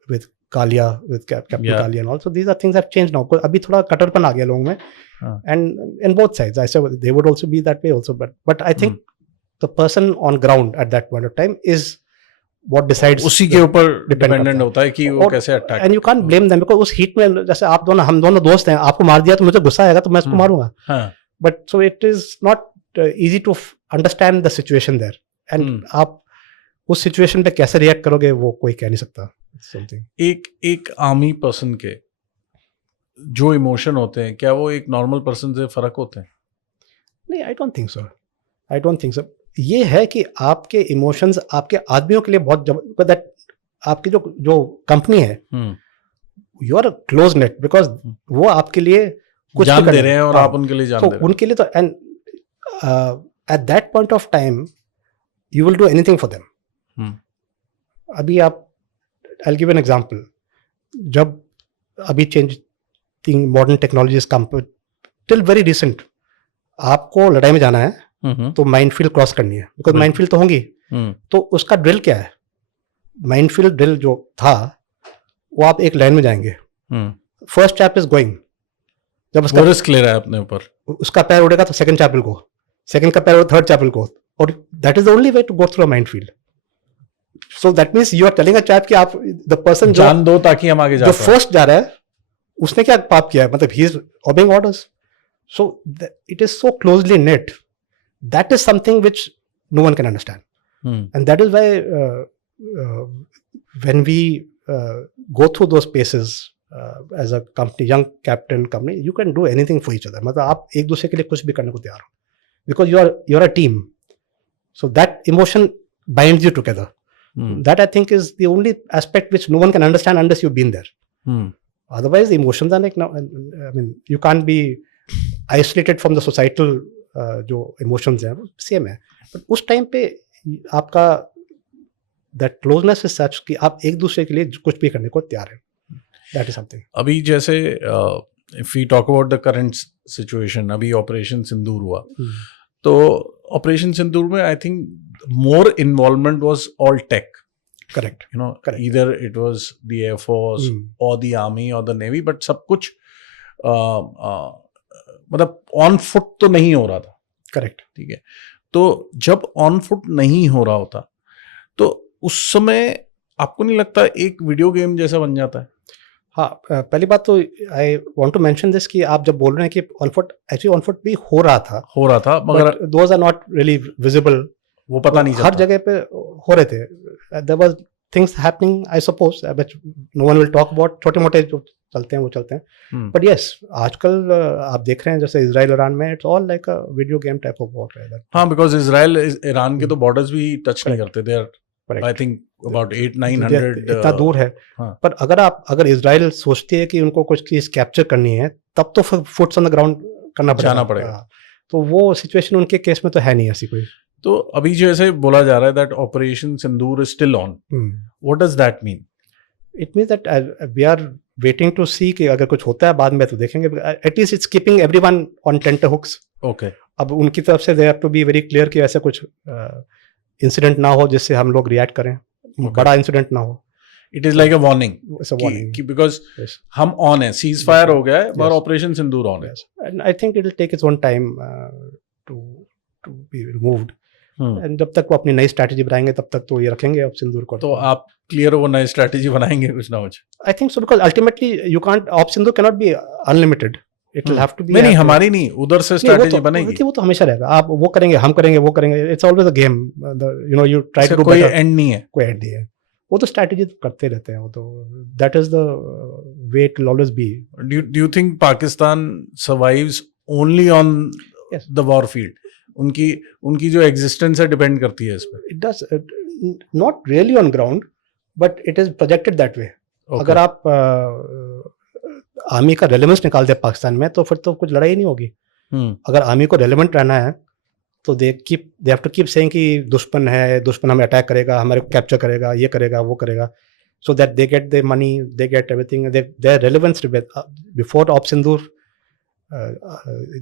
with Kaliya, with Captain Kalia and all. So these are things have changed now. अभी थोड़ा कट्टरपन आ गया लोगों में, and in both sides. I said they would also be that way also, but I think the person on ground at that point of time is what decides. उसी के ऊपर dependent होता है कि वो कैसे attack. And you can't blame them because उस heat में, जैसे आप दोनों, हम दोनों दोस्त हैं, आपको मार दिया तो मुझे गुस्सा आएगा, तो मैं उसको मारूंगा। But so it is not easy to understand the situation there, and आप उस सिचुएशन पे कैसे रिएक्ट करोगे वो कोई कह नहीं सकता। एक आर्मी पर्सन के जो इमोशन होते हैं, क्या वो एक नॉर्मल पर्सन से फर्क होते हैं? नहीं, आई डोंट थिंक सो। ये है कि आपके इमोशंस आपके आदमियों के लिए बहुत दैट आपकी जो कंपनी है, you are close knit, because वो आपके लिए कुछ जान दे रहे हैं और आप उनके लिए जान दे रहे हैं। उनके लिए तो, and eight that point of time you will do anything for them. अभी आप, I'll give an example. जब अभी चेंजिंग मॉडर्न टेक्नोलॉजीज कम, टिल वेरी रिसेंट आपको लड़ाई में जाना है तो माइनफील्ड क्रॉस करनी है, बिकॉज माइनफील्ड तो होंगी। तो उसका ड्रिल क्या है? माइनफील्ड ड्रिल जो था वो आप एक लाइन में जाएंगे, फर्स्ट चैप इज गोइंग, जब उसका रिस्क ले रहा है अपने ऊपर, उसका पैर उड़ेगा तो सेकंड चैपल को, सेकंड का पैर थर्ड चैपल को, और that is the only way to go through a minefield. So that means you are telling a chap कि आप the person जान दो ताकि हम आगे जा जो फर्स्ट जा रहा है उसने क्या पाप किया है, मतलब he is obeying orders. So it is so closely knit. That is something which no one can understand. And that is why when we go through those paces as a company, young captain company, you can do anything for each other. मतलब आप एक दूसरे के लिए कुछ भी करने को तैयार हो, because you are a team. So that emotion binds you together. That I think is the only aspect which no one can understand unless you've been there. Otherwise, the emotions are like, I mean, you can't be isolated from the societal जो emotions हैं, same है. But उस time पे आपका that closeness is such कि आप एक दूसरे के लिए कुछ भी करने को तैयार हैं. That is something. अभी जैसे if we talk about the current situation, अभी ऑपरेशन सिंदूर हुआ, तो ऑपरेशन सिंदूर में I think more involvement was all tech. Correct. You know, Correct. Either it was the Air Force or the Army or the Navy, but सब कुछ मतलब on foot तो नहीं हो रहा था, करेक्ट। ठीक है। तो जब ऑन फुट नहीं हो रहा होता तो उस समय आपको नहीं लगता एक वीडियो गेम जैसा बन जाता है? हाँ, पहली बात तो I want to mention this कि आप जब बोल रहे हैं कि on foot, actually on foot भी हो रहा था मगर but those are not really visible, वो पता नहीं हर चलता। जगह पे हो रहे थे। There was things happening, I suppose, which no one will talk about, छोटे मोटे जो चलते हैं वो चलते हैं। हम्म, बट यस, आजकल आप देख रहे हैं जैसे इजराइल ईरान में, it's all like a video game type of war है। हाँ, बिकॉज इजराइल ईरान के तो बॉर्डर्स भी टच नहीं Correct. करते, they are I correct, think about 800-900 इतना दूर है। हाँ। पर अगर इजराइल सोचती है कि उनको कुछ चीज कैप्चर करनी है, तब तो फुट्स ऑन द ग्राउंड करना पड़ेगा। जाना पड़ेगा। हाँ, तो वो सिचुएशन उनके केस में तो है नहीं ऐसी कोई। तो अभी जो ऐसे बोला जा रहा है that operation Sindoor is still on, what does that mean? It means that we are waiting to see कि अगर कुछ होता है बाद में तो देखेंगे। At least it's keeping everyone on tenterhooks. Okay, अब उनकी तरफ से they have to be very clear कि ऐसा कुछ इंसिडेंट ना हो जिससे हम लोग रिएक्ट करें, बड़ा इंसिडेंट ना हो। It is like a warning It's a warning. कि बिकॉज Yes. हम ऑन है, सीज फायर हो गया है पर Yes. ऑपरेशन सिंदूर ऑन है। Yes. And I think it will take its own time to be removed. And जब तक वो अपनी नई स्ट्रैटेजी बनाएंगे तब तक तो ये रखेंगे अब सिंदूर को। तो आप क्लियर हो नई स्ट्रैटेजी बनाएंगे कुछ ना कुछ? I think so, because ultimately you can't, op Sindoor cannot be unlimited. It will have to be. नहीं, हमारी नहीं, उधर से स्ट्रैटेजी बनेगी। वो तो हमेशा रहेगा। आप वो करेंगे, हम करेंगे, वो करेंगे। It's always a game. You try to do कोई better. एंड नहीं है। कोई एंड नहीं है। वो तो स्ट्रैटेजी करते रहते हैं। वो तो that is the way it will always be. Do you think Pakistan survives only on Yes. the war field? उनकी जो एग्जिस्टेंस है डिपेंड करती है इस पे। It does not really on ground, but it is projected that way. Okay. अगर आप army का रेलेवेंस निकाल दे पाकिस्तान में तो फिर तो कुछ लड़ाई नहीं होगी। अगर आर्मी को रेलेवेंट रहना है तो they have to keep saying कि दुश्मन है, दुश्मन हमें अटैक करेगा, हमारे को कैप्चर करेगा, ये करेगा, वो करेगा, so that they get the money, they get everything, their relevance before op Sindoor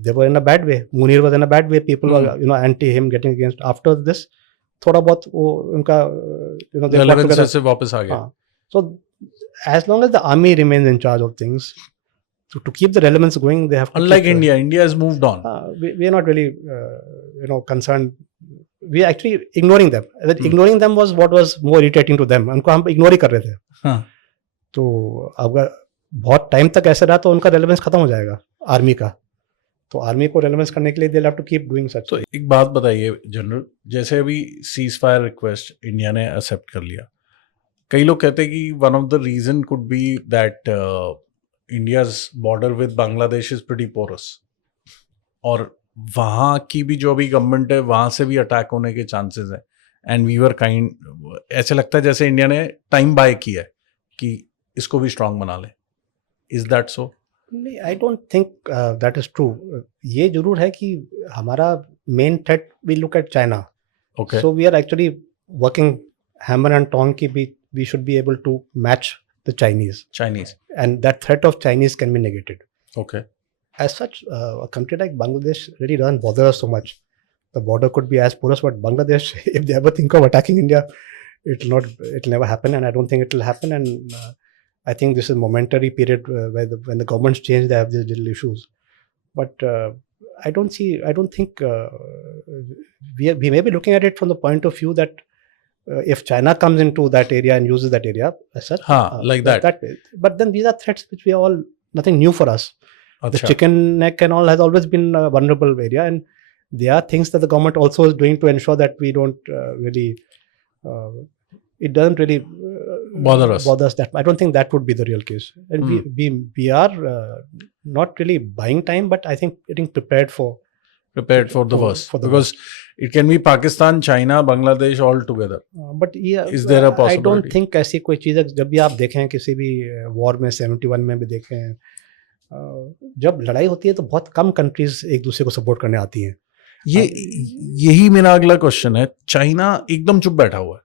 they were in a bad way. Munir was in a bad way. People were anti him, getting against. After this, थोड़ा बहुत वो उनका they got together. से वापस आ गया। हाँ. So as long as the army remains in charge of things, to keep the relevance going, they have to. Unlike India has moved on. We are not really concerned. We are actually ignoring them. Ignoring them was what was more irritating to them. उनको हम ignore ही कर रहे थे। हाँ. तो अगर बहुत time तक ऐसा रहा तो उनका रेलेवेंस खत्म हो जाएगा आर्मी का। तो आर्मी को रेलेवेंस करने के लिए they have to keep doing such. तो एक बात बताइए जनरल, जैसे अभी सीज फायर रिक्वेस्ट इंडिया ने एक्सेप्ट कर लिया, कई लोग कहते हैं कि one of the reason could be that India's border with Bangladesh is pretty porous, और वहाँ की भी जो अभी गवर्नमेंट है वहाँ से भी अटैक होने के चांसेस हैं, एंड वी वर काइंड, ऐसे लगता है जैसे इंडिया ने टाइम बाय किया है कि इसको भी स्ट्रांग बना ले। Is that so? नहीं, I don't think that is true. ये जरूर है कि हमारा main threat, we look at China, so we are actually working hammer and tongs की we should be able to match the Chinese, and that threat of Chinese can be negated. Okay, as such, a country like Bangladesh really doesn't bother us so much. The border could be as porous, but Bangladesh, if they ever think of attacking India, it'll never happen, and I don't think it'll happen. And I think this is a momentary period when the governments change, they have these little issues. But I don't think we may be looking at it from the point of view that if China comes into that area and uses that area as such, like that way. But then these are threats which we are all nothing new for us. The chicken neck and all has always been a vulnerable area, and there are things that the government also is doing to ensure that we don't really, it doesn't really bother us that. I don't think that would be the real case, and we are not really buying time, but I think getting prepared for the worst, because it can be Pakistan, China, Bangladesh all together. But yeah, is there a possibility? I don't think ऐसी कोई चीज़ है। जब भी आप देखें किसी भी war में 71 में भी देखें, जब लड़ाई होती है तो बहुत कम कंट्रीज एक दूसरे को सपोर्ट करने आती हैं। यही मेरा अगला क्वेश्चन है। चाइना एकदम चुप बैठा हुआ है।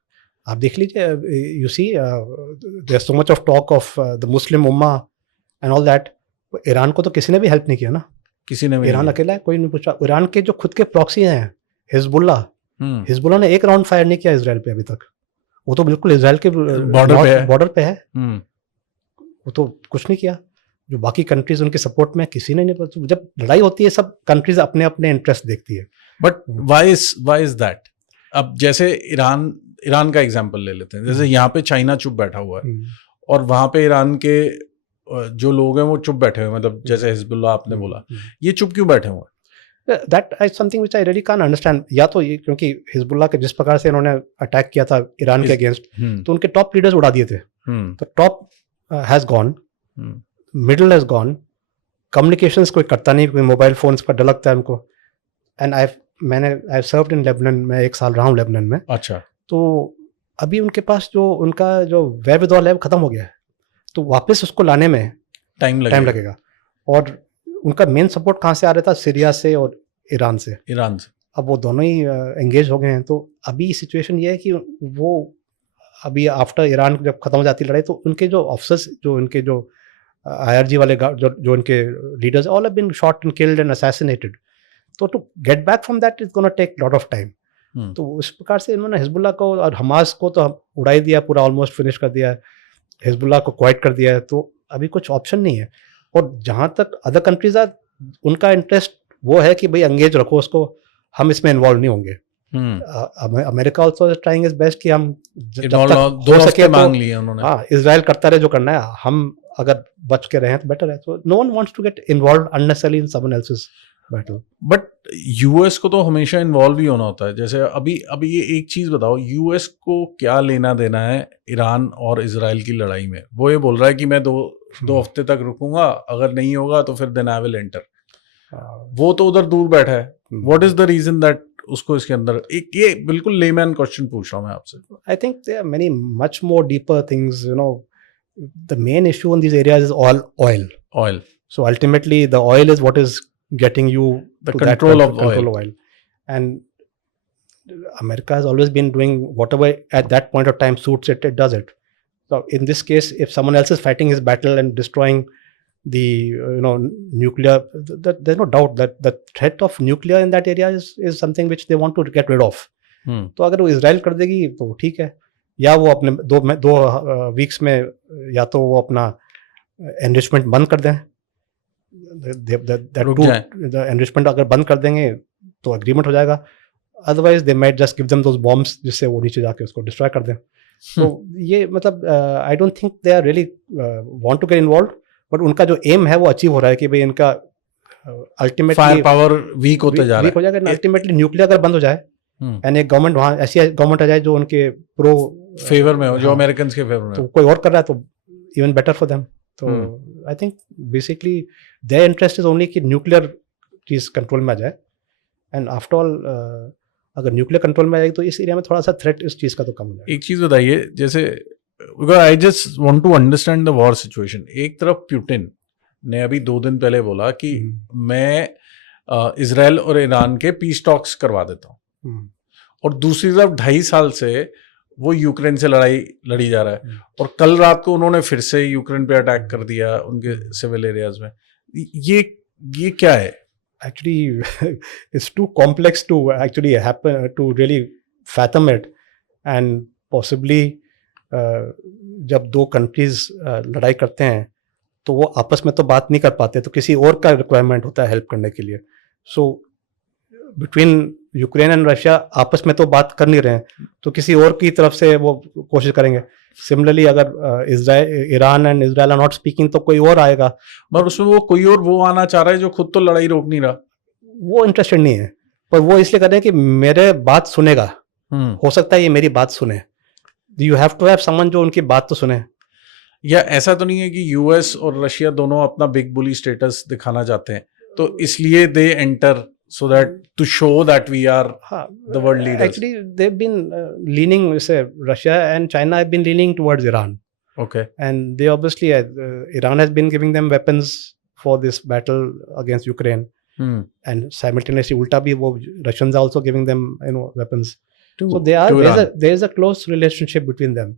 आप देख लीजिए, you see there is so much of talk of the Muslim ummah and all that. Iran को तो किसी ने भी हेल्प नहीं किया ना, किसी ने भी। ईरान अकेला है, कोई नहीं पूछा। ईरान के जो खुद के प्रॉक्सी हैं हिजबुल्लाह ने एक राउंड फायर नहीं किया इजराइल पे अभी तक। वो तो बिल्कुल इजराइल के बॉर्डर पे है। वो तो कुछ नहीं किया। जो बाकी कंट्रीज उनके सपोर्ट में किसी ने नहीं, जब लड़ाई होती है सब कंट्रीज अपने अपने इंटरेस्ट देखती है. But why is that? अब जैसे ईरान का एग्जांपल ले लेते हैं. जैसे यहाँ पे चाइना चुप बैठा हुआ है और वहां पे ईरान के जो लोग हैं वो चुप बैठे हुए हैं, मतलब जैसे हिजबुल्लाह आपने बोला, ये चुप क्यों बैठे हुए हैं? That is something which I really can't understand. या तो ये क्योंकि हिजबुल्लाह के जिस प्रकार से इन्होंने अटैक किया था ईरान के अगेंस्ट, तो उनके टॉप लीडर्स उड़ा दिए थे. तो top has gone, middle has gone, communications कोई करता नहीं, कोई मोबाइल फोन्स पर डर लगता है उनको. And I served in Lebanon, मैं 1 साल रहा हूँ लेबनान में. अच्छा. तो अभी उनके पास जो उनका जो wherewithal है वो खत्म हो गया है, तो वापस उसको लाने में टाइम लगेगा. और उनका मेन सपोर्ट कहाँ से आ रहा था? सीरिया से और ईरान से. अब वो दोनों ही एंगेज हो गए हैं. तो अभी सिचुएशन ये है कि वो अभी आफ्टर ईरान जब खत्म हो जाती है लड़ाई, तो उनके जो ऑफिसर्स, जो उनके जो IRG वाले जो उनके leaders, all have been shot and killed and assassinated. तो to get back from that is gonna take lot of time. तो उस प्रकार से इन्होंने हिजबुल्लाह को और हमास को तो उड़ा ही दिया, पूरा ऑलमोस्ट फिनिश कर दिया है. हिजबुल्लाह को क्वाइट कर दिया है. तो अभी कुछ ऑप्शन नहीं है. और जहाँ तक अदर कंट्रीज आ, उनका इंटरेस्ट वो है कि भाई एंगेज रखो उसको, हम इसमें इन्वॉल्व नहीं होंगे. America also trying is best कि हम जब तक हो सके मांग लिए उन्होंने. हाँ, इजराइल करता रहे जो करना है, हम अगर बच के रहें तो बेटर है. तो no one wants to get involve unnecessarily in someone else's battle. But US को तो हमेशा इन्वॉल्व ही होना होता है. जैसे अभी ये एक चीज बताओ, यूएस को क्या लेना देना है ईरान और इजराइल की लड़ाई में? वो ये बोल रहा है कि मैं दो हफ्ते तक रुकूंगा, अगर नहीं होगा तो फिर देन आई विल एंटर. वो तो उधर दूर बैठा है. What is the reason that उसको इसके अंदर, एक ये बिल्कुल लेमैन क्वेश्चन पूछ रहा हूँ मैं आपसे. I think there are many much more deeper things. You know, the main issue in these areas is all oil. So ultimately the oil is what is getting you the to control that of oil. And America has always been doing whatever at that point of time suits it, it does it. So in this case, if someone else is fighting his battle and destroying the nuclear, there's no doubt that the threat of nuclear in that area is something which they want to get rid of. तो अगर वो Israel कर देगी तो ठीक है, या वो अपने दो वीक्स में या तो वो अपना एनरिचमेंट बंद कर दें. एनरिचमेंट अगर बंद कर देंगे तो एग्रीमेंट हो जाएगा. Otherwise they might just give them those bombs जिससे वो नीचे जाके उसको डिस्ट्रॉय कर दें. तो ये मतलब I don't think they are really want to get involve. But उनका जो एम है वो अचीव हो रहा है कि भाई इनका अल्टीमेटली फायर पावर वीक हो जाएगा. अल्टीमेटली न्यूक्लियर अगर बंद हो जाए एंड एक गवर्नमेंट वहाँ ऐसी गवर्नमेंट आ जाए जो उनके प्रो फेवर में हो, जो अमेरिकन के फेवर में, तो कोई और कर रहा है तो इवन बेटर फॉर देम. तो I think basically their interest is only कि न्यूक्लियर चीज कंट्रोल में आ जाए. एंड आफ्टर ऑल अगर न्यूक्लियर कंट्रोल में आ जाएगी तो इस एरिया में थोड़ा सा थ्रेट इस चीज का तो कम हो जाएगा. एक चीज बताइए, जैसे because I just want to understand the war situation. एक तरफ पुतिन ने अभी 2 दिन पहले बोला कि मैं इजराइल और ईरान के पीस टॉक्स करवा देता हूँ, और दूसरी तरफ 2.5 साल से वो यूक्रेन से लड़ी जा रहा है. और कल रात को उन्होंने फिर से यूक्रेन पे अटैक कर दिया उनके सिविल एरियाज में. ये क्या है? Actually, it's too complex to actually happen to really fathom it. And possibly जब 2 कंट्रीज लड़ाई करते हैं तो वो आपस में तो बात नहीं कर पाते, तो किसी और का रिक्वायरमेंट होता है हेल्प करने के लिए. So between Ukraine and Russia आपस में तो बात कर नहीं रहे हैं, तो किसी और की तरफ से वो कोशिश करेंगे. सिमिलरली अगर Iran and Israel are not speaking तो कोई और आएगा. पर उसमें वो कोई और वो आना चाह रहा है जो खुद तो लड़ाई रोक नहीं रहा. वो इंटरेस्टेड नहीं है, पर वो इसलिए कर रहे हैं कि मेरे बात सुनेगा. हो सकता है ये मेरी बात सुने. You have to have someone जो उनकी बात तो सुने. या ऐसा तो नहीं है कि यूएस और रशिया दोनों अपना बिग बुली स्टेटस दिखाना चाहते हैं, तो इसलिए they enter so that to show that we are the world leaders? Actually, they've been leaning, say, Russia and China have been leaning towards Iran. Okay. And they obviously, Iran has been giving them weapons for this battle against Ukraine. And simultaneously, ulta bhi, Russians are also giving them, weapons. So there is a close relationship between them.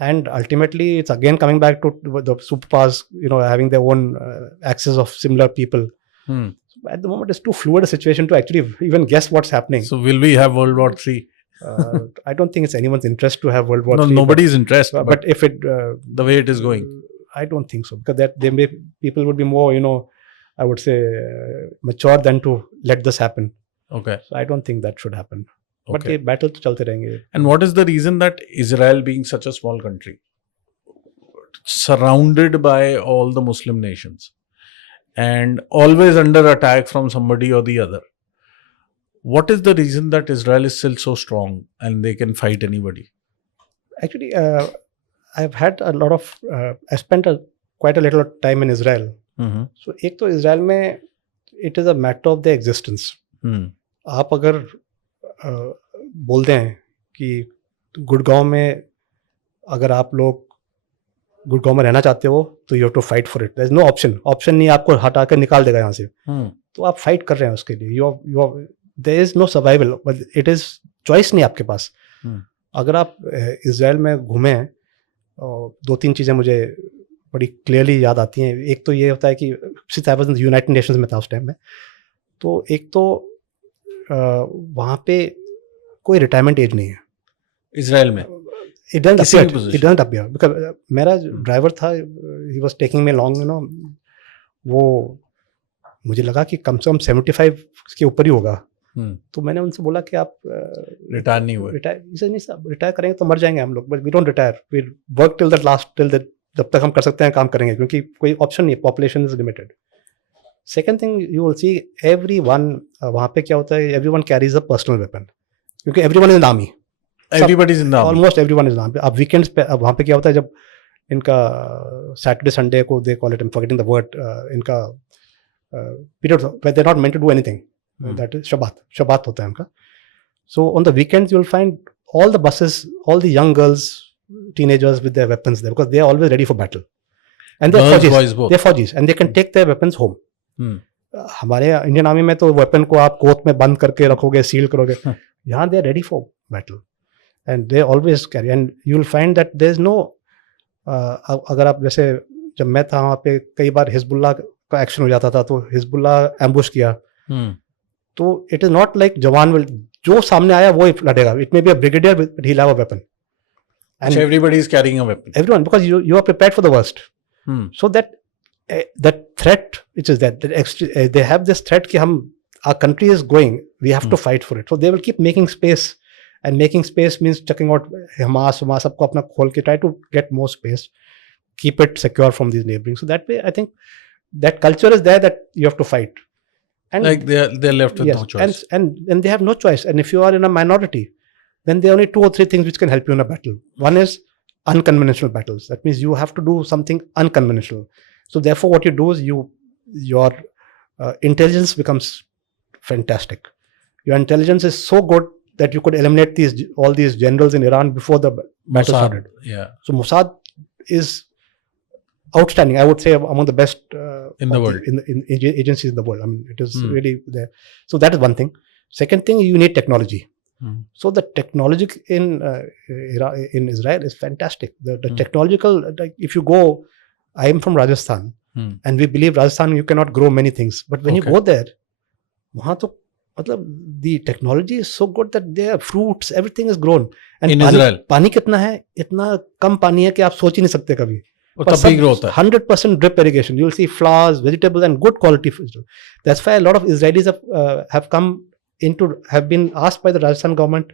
And ultimately, it's again coming back to the superpowers, having their own axis of similar people. At the moment, it's too fluid a situation to actually even guess what's happening. So will we have World War III? I don't think it's anyone's interest to have World War III. No, nobody's interest. But if it... the way it is going. I don't think so, because that people would be more, I would say, mature than to let this happen. Okay. So I don't think that should happen. But Okay. ये battle तो चलते रहेंगे. And what is the reason that Israel, being such a small country, surrounded by all the Muslim nations and always under attack from somebody or the other, what is the reason that Israel is still so strong and they can fight anybody? Actually, I've had a lot of, I spent quite a little time in Israel. Mm-hmm. So एक तो Israel में it is a matter of their existence. आप अगर बोलते हैं कि गुड़गांव में अगर आप लोग गुड़गांव में रहना चाहते हो तो you have to fight for it. There is no option नहीं, आपको हटा कर निकाल देगा यहाँ से. तो आप फाइट कर रहे हैं उसके लिए. There is no survival, but it is choice नहीं आपके पास. अगर आप इजराइल में घूमे, 2-3 चीज़ें मुझे बड़ी क्लियरली याद आती हैं. एक तो ये होता है कि since I was in United Nations में था उस टाइम में, तो एक तो वहाँ पे कोई रिटायरमेंट एज नहीं है इजराइल में. It doesn't appear because मेरा ड्राइवर था, he was taking me along, वो मुझे लगा कि कम से कम 75 के ऊपर ही होगा. तो मैंने उनसे बोला कि आप रिटायर नहीं हुए? नहीं साहब, रिटायर करेंगे तो मर जाएंगे हम लोग, but we don't retire, we work till that last, till that जब तक हम कर सकते हैं काम करेंगे, क्योंकि कोई ऑप्शन नहीं है, population is limited. Second thing you will see everyone, वहाँ पे क्या होता है, everyone carries a personal weapon, क्योंकि everyone is in army. Everybody is in the army. Almost everyone is in the army. अब वीकेंड्स पे, अब वहाँ पे क्या होता है, जब इनका सैटरडे संडे को they call it, I am forgetting the word, इनका period where they are not meant to do anything, that is Shabbat होता है उनका. So on the weekends you will find all the buses, all the young girls, teenagers with their weapons there, because they are always ready for battle, and they're fauji's and they can take their weapons home. हमारे Indian army में तो weapon को आप coat में बंद करके रखोगे, seal करोगे. यहाँ they are ready for battle and they always carry, and you will find that there is no अगर आप जैसे, जब मैं था वहाँ पे कई बार हिजबुल्लाह का एक्शन हो जाता था, तो हिजबुल्लाह एम्बुश किया, तो इट इज नॉट लाइक जवान विल, जो सामने आया वो लड़ेगा. It may be a brigadier but he have a weapon, and everybody is carrying a weapon. Everyone, because you are prepared for the worst. So that threat which is that they have this threat कि हम, our country is going, we have to fight for it. So they will keep making space, and making space means checking out Hamas सबको अपना खोल के try to get more space, keep it secure from these neighboring. So that way I think that culture is there, that you have to fight, and like they're left with no choice, and they have no choice. And if you are in a minority, then there are only 2 or 3 things which can help you in a battle. One is unconventional battles. That means you have to do something unconventional. So therefore what you do is your intelligence becomes fantastic. Your intelligence is so good that you could eliminate all these generals in Iran before the battle started. Yeah. So Mossad is outstanding. I would say among the best in the world, in agencies in the world. I mean, it is really there. So that is one thing. Second thing, you need technology. So the technology in Israel is fantastic. The technological, like if you go, I am from Rajasthan, and we believe Rajasthan you cannot grow many things, but when you go there, वहाँ तो मतलब the technology is so good that there are fruits, everything is grown. And in Israel, पानी कितना है, इतना कम पानी है कि आप सोच ही नहीं सकते कभी. तब भी ग्रोथ है. 100% drip irrigation. You will see flowers, vegetables, and good quality food. That's why a lot of Israelis have been asked by the Rajasthan government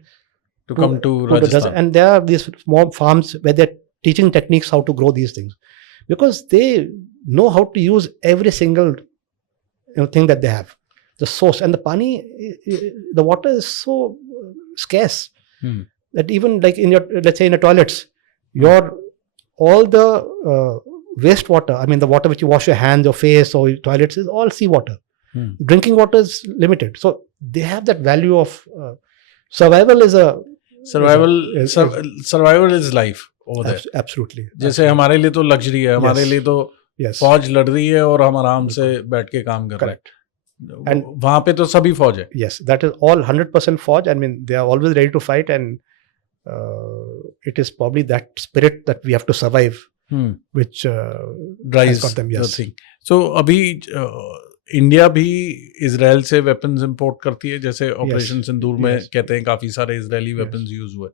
to come to Rajasthan. And there are these small farms where they're teaching techniques how to grow these things, because they know how to use every single thing that they have. The source and the pani, the water is so scarce that even like in your, let's say in your toilets, all the wastewater, I mean the water which you wash your hands or face or your toilets, is all seawater. Drinking water is limited. So they have that value of survival is life over there. Absolutely. जैसे हमारे लिए तो luxury है, हमारे लिए तो फौज लड़ रही है और हम आराम से बैठ के काम कर रहे हैं. And वहाँ पे तो सभी फौज है. Yes, that is all 100% फौज. I mean they are always ready to fight, and it is probably that spirit that we have to survive, which drives them. Yes. The thing. So अभी India भी Israel से weapons import करती है, जैसे operation सिंदूर में कहते हैं काफी सारे इजरायली वेपन्स यूज हुए.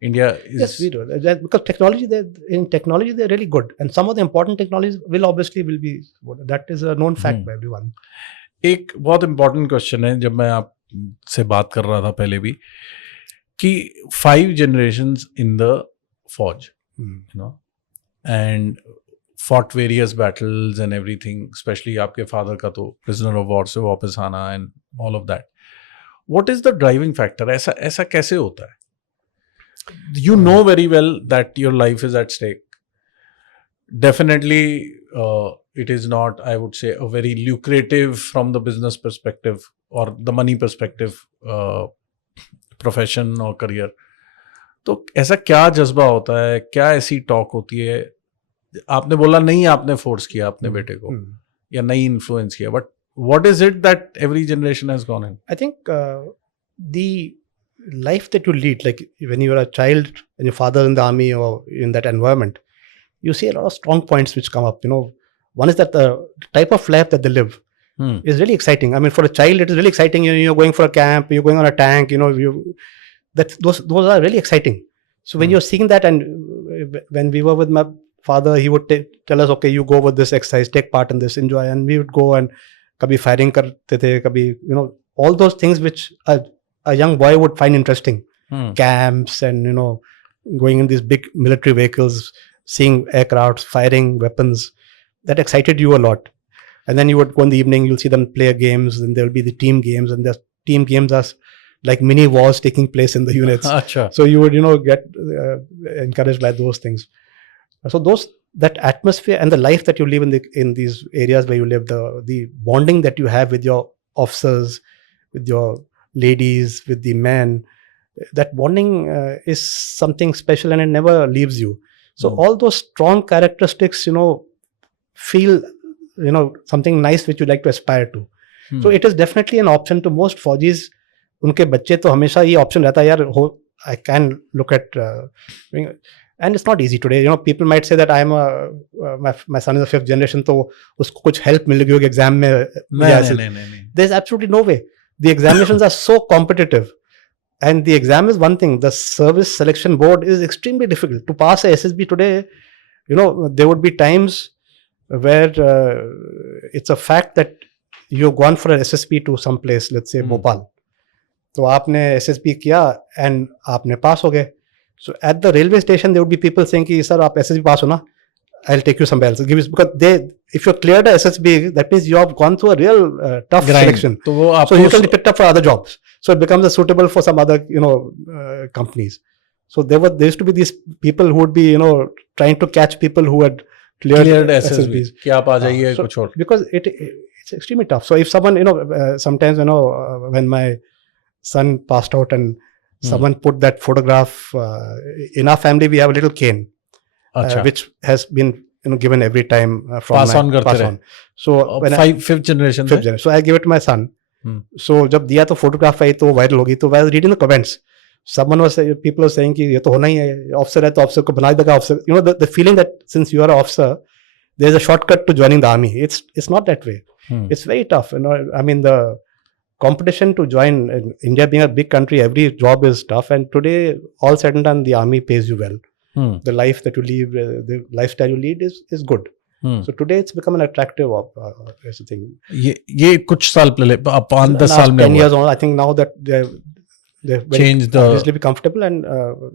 India is Yes, we do. Because in technology they're really good, and some of the important technologies will be. That is a known fact by everyone. एक बहुत इम्पोर्टेंट क्वेश्चन है, जब मैं आप से बात कर रहा था पहले भी, कि 5 generations in the फौज, you know, and fought various battles and everything, especially आपके father का तो prisoner of war से वापस आना and all of that. What is the driving factor? ऐसा कैसे होता है? You know very well that your life is at stake. Definitely, it is not, I would say, a very lucrative from the business perspective or the money perspective profession or career. तो ऐसा क्या जज्बा होता है, क्या ऐसी talk होती है? आपने बोला नहीं आपने फोर्स किया अपने बेटे को या नहीं इन्फ्लुएंस किया, but what is it that every generation has gone in? I think the life that you lead, like when you are a child and your father in the army or in that environment, you see a lot of strong points which come up. One is that the type of life that they live is really exciting. I mean, for a child, it is really exciting. You're going for a camp, you're going on a tank. Those are really exciting. So when you're seeing that, and when we were with my father, he would tell us, okay, you go with this exercise, take part in this, enjoy, and we would go and kabhi firing karte the, kabhi all those things which a young boy would find interesting. Camps and going in these big military vehicles, seeing aircrafts, firing weapons, that excited you a lot. And then you would go in the evening, you'll see them play games, and there'll be the team games, and the team games are like mini wars taking place in the units. Achha. So you would get encouraged by those things. So that atmosphere and the life that you live in these areas where you live, the bonding that you have with your officers, with your ladies, with the men, that bonding is something special, and it never leaves you. So all those strong characteristics, feel something nice which you like to aspire to. So it is definitely an option to most Fauji's. उनके बच्चे तो हमेशा ये option रहता है, यार I can look at and it's not easy today. People might say that my son is a 5th generation, तो उसको कुछ help मिल गई होगी एग्जाम में. नहीं. There's absolutely no way. The examinations are so competitive, and the exam is one thing. The service selection board is extremely difficult. To pass a SSB today, there would be times where it's a fact that you've gone for an SSB to some place, let's say Bhopal. तो आपने SSB किया and आपने पास हो गए. So at the railway station there would be people saying कि sir आप SSB पास हो ना, I'll take you somewhere else. Because if you're cleared a SSB, that means you have gone through a real tough selection. So you can be picked up for other jobs. So it becomes suitable for some other companies. So there used to be these people who would be trying to catch people who had cleared SSBs. कि आप आ जाइए कुछ और. Because it's extremely tough. So if someone sometimes when my son passed out and someone put that photograph in our family, we have a little cane. Which has been given every time from pass on. So when 5th generation. So I gave it to my son. So जब दिया तो photograph आई तो viral होगी. तो I was reading the comments. People were saying कि ये तो होना ही है, officer है तो officer को बना देगा officer. The feeling that since you are an officer, there is a shortcut to joining the army. It's not that way. It's very tough. I mean the competition to join in India being a big country, every job is tough. And today, all said and done, the army pays you well. The life that you live, the lifestyle you lead is good. So today it's become an attractive thing. ये कुछ साल पहले 5-10 साल में 10 years on, I think now that they've changed obviously be comfortable and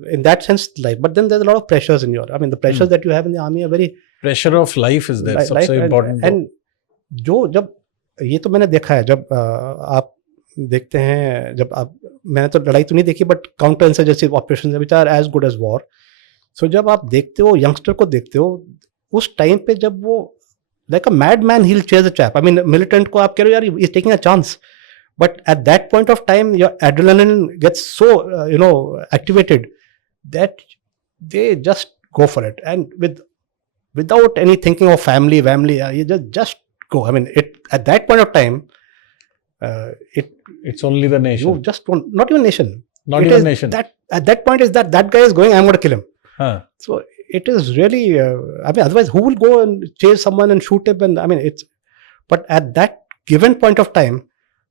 in that sense life. But then there's a lot of pressures in the pressures that you have in the army are very pressure of life is there. सबसे important. And जब ये तो मैंने देखा है, जब आप देखते हैं, जब आप मैंने तो लड़ाई तो नहीं देखी but counter insurgency operations which are as good as war. सो जब आप देखते हो यंगस्टर को देखते हो उस टाइम पे जब वो like a mad man he will chase a chap. I mean militant को आप कह रहे हो यार he is taking a chance, but at that point of time your adrenaline gets so activated that they just go for it and without any thinking of family you just go. I mean at that point of time it's only the nation. You just want, not even nation. Not even nation. That at that point is that guy is going, I'm going to kill him. So it is really I mean otherwise who will go and chase someone and shoot him? And I mean but at that given point of time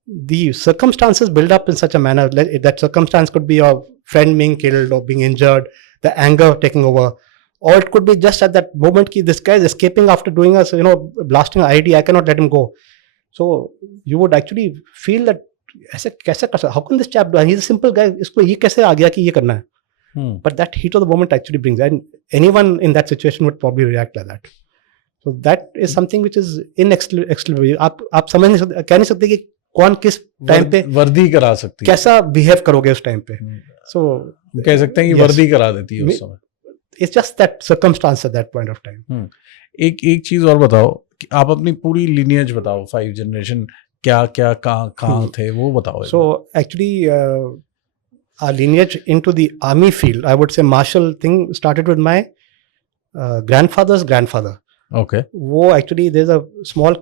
the circumstances build up in such a manner that circumstance could be a friend being killed or being injured, the anger taking over, or it could be just at that moment ki this guy is escaping after doing us, blasting an ID, I cannot let him go. So you would actually feel that ऐसे कैसे कर सकता, how can this chap do, he's a simple guy, इसको ये कैसे आ गया कि ये करना है. But that heat of the moment actually brings, and anyone in that situation would probably react like that. So that is something which is inexplicable. आप समझ नहीं सकते, कह नहीं सकते कि कौन किस टाइम पे वर्दी करा सकती है, कैसा बिहेव करोगे उस टाइम पे. So कह सकते हैं कि yes. वर्दी करा देती है उस समय. It's just that circumstance at that point of time. एक चीज और बताओ कि आप अपनी पूरी lineage बताओ, 5 जनरेशन क्या क्या कहाँ थे वो बताओ. So actually our lineage into the army field, I would say martial thing started with my grandfather's grandfather. Okay. वो actually there's a small,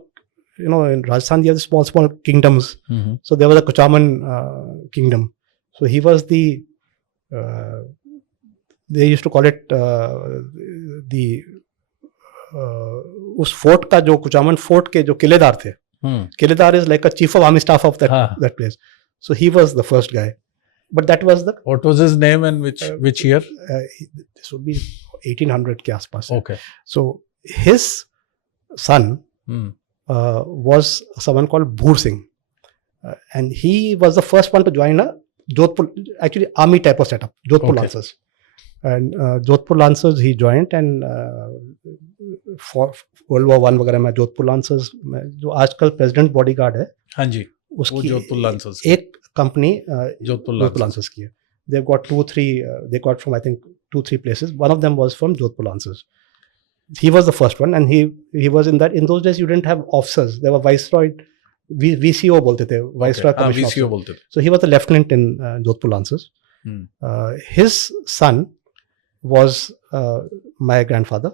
in Rajasthan you have small kingdoms. So there was a Kuchaman kingdom. So he was the they used to call it the उस fort का जो Kuchaman fort के जो किलेदार थे. Kiledar is like a chief of army staff of that place. So he was the first guy. But that was the. What was his name and which year? This would be 1800 के आसपास. Okay. So his son was someone called Bhoor Singh, and he was the first one to join a Jodhpur, actually army type of setup, Jodhpur Lancers. And Jodhpur Lancers he joined, and for World War I वगैरह में Jodhpur Lancers जो आजकल president bodyguard है, हाँ जी, उसकी Jodhpur lancers एक company Jodhpur lancers की है. They've got 2-3 they got from I think 2-3 places. One of them was from Jodhpur Lancers. He was the first one, and he was in that. In those days you didn't have officers. There were viceroy, VCO बोलते थे, viceroy commission VCO officer. बोलते थे. So he was the lieutenant in Jodhpur Lancers. His son was my grandfather.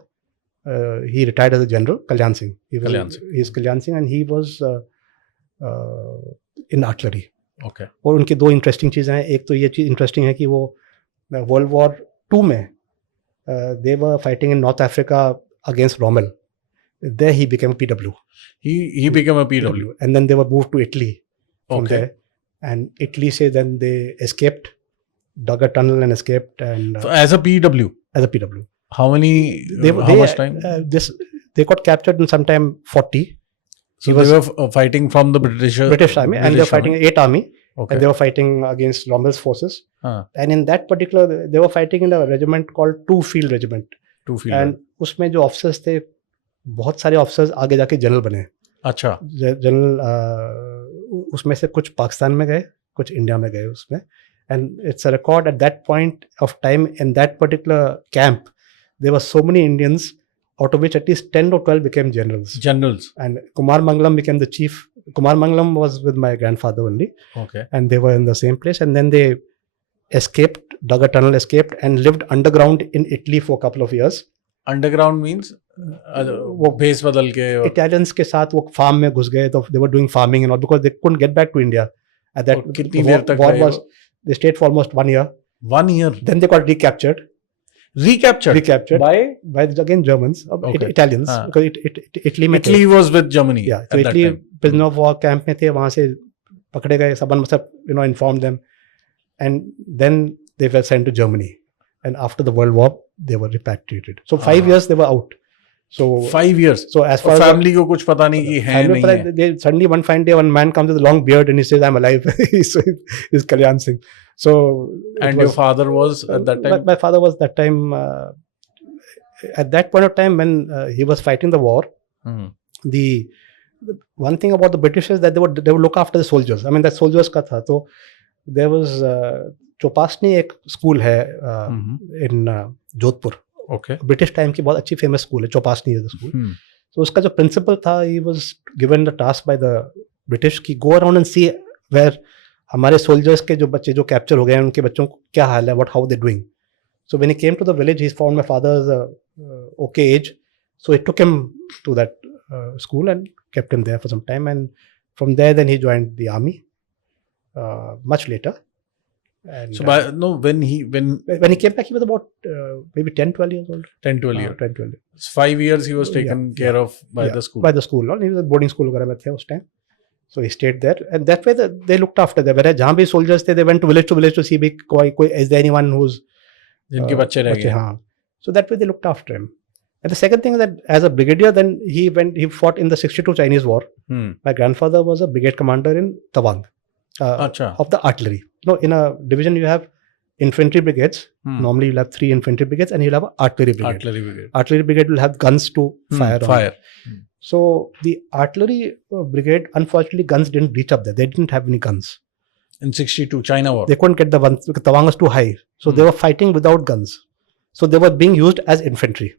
He retired as a general, Kalyan Singh. He's Kalyan Singh, and he was in artillery. Okay. और उनकी दो interesting चीज़ें हैं. एक तो ये चीज़ इंटरेस्टिंग है कि वो वर्ल्ड वॉर 2 में they were fighting in North Africa against Rommel. There he became a PW. He became a PW. And then they were moved to Italy from Okay. there. And Italy say then they escaped, dug a tunnel and escaped, and So as a PW. as a PW. How much time? They got captured in sometime 40. So they were fighting from the British Army, and they were fighting 8th Army, Okay. and they were fighting against Rommel's forces. हाँ, And in that particular, they were fighting in a regiment called Two Field Regiment. 2 field. And उसमें जो officers थे, बहुत सारे officers आगे जाके general बने. अच्छा. जनरल उसमें से कुछ पाकिस्तान में गए, कुछ इंडिया में गए उसमें. And it's a record at that point of time in that particular camp, there were so many Indians, out of which at least 10 or 12 became generals. Generals. And Kumar Mangalam became the chief. Kumar Mangalam was with my grandfather only, Okay. and they were in the same place. And then they escaped, dug a tunnel, escaped, and lived underground in Italy for a couple of years. Underground means वो भेस बदल के और- Italians के साथ वो farm में घुस गए, तो they were doing farming and all because they couldn't get back to India. At that और कितनी देर तक war रहे was, they stayed for almost 1 year. 1 year. Then they got recaptured Recaptured. by again Germans, Okay. Italians, हाँ. because Italy में थे. Italy was with Germany. Yeah, at so that Italy time. prisoner of war camp में थे, वहाँ से पकड़े गए, someone must have informed them, and then they were sent to Germany, and after the World War they were repatriated. So 5 years they were out. So 5 years. so as far और as family को कुछ पता नहीं कि है family नहीं है. they suddenly one fine day one man comes with a long beard and he says I'm alive. he's Kalyan Singh. So it And your father was at that time. my father was that time at that point of time when he was fighting the war. Hmm. The one thing about the British is that they would look after the soldiers. I mean that soldiers का था. So there was Chopasni एक school है in Jodhpur. Okay. British time की बहुत अच्छी famous school है, Chopasni is the school. Hmm. तो उसका जो प्रिंसिपल था, he was given the task by the British की go around and see where हमारे सोल्जर्स के जो बच्चे जो कैप्चर हो गए हैं उनके बच्चों को क्या हाल है, what how they doing. So when he came to the village he found my father's okay age, so he took him to that school and kept him there for some time, and from there then he joined the army much later. And So when he when he came back he was about maybe 10-12 years old. 10-12 years. 10-12 years. 5 years he was taken care of by Yeah, the school. by the school. He was boarding school वगैरह में थे उस time. So he stayed there, and that way they looked after them. Whereas जहाँ भी soldiers थे, they went to village to see is there anyone who's जिनके बच्चे रह गए. हाँ. So that way they looked after him. And the second thing is that as a brigadier, then he fought in the 62 Chinese War. My grandfather was a brigade commander in Tawang of the artillery. In a division you have infantry brigades. Normally you'll have 3 infantry brigades and you'll have an artillery brigade. Artillery brigade will have guns to fire on. So the artillery brigade, unfortunately, guns didn't reach up there. They didn't have any guns. In 62, China War. They couldn't get the ones because Tawang was too high. So they were fighting without guns. So they were being used as infantry.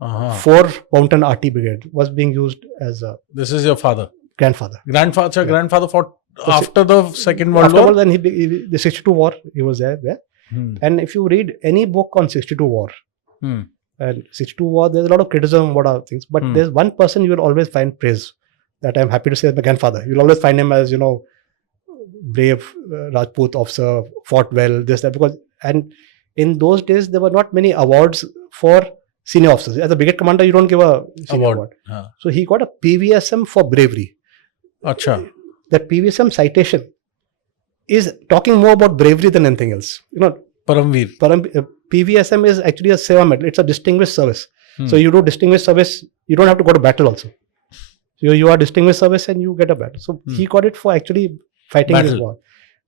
4 Mountain Artillery Brigade was being used as a... This is your father? Grandfather. Grandfather fought after the Second World War? Then the 62 War, he was there. And if you read any book on 62 War, and 62 War, there's a lot of criticism about other things. But there's one person you will always find praise, that I'm happy to say is my grandfather. You'll always find him as, brave Rajput officer, fought well, this, that. And in those days, there were not many awards for senior officers. As a brigade commander, you don't give a senior award. So he got a PVSM for bravery. Acha. That PVSM citation is talking more about bravery than anything else. Paramveer. PVSM is actually a Seva medal. It's a distinguished service. So you do distinguished service, you don't have to go to battle also. So you are distinguished service and you get a battle. So he got it for actually fighting this war.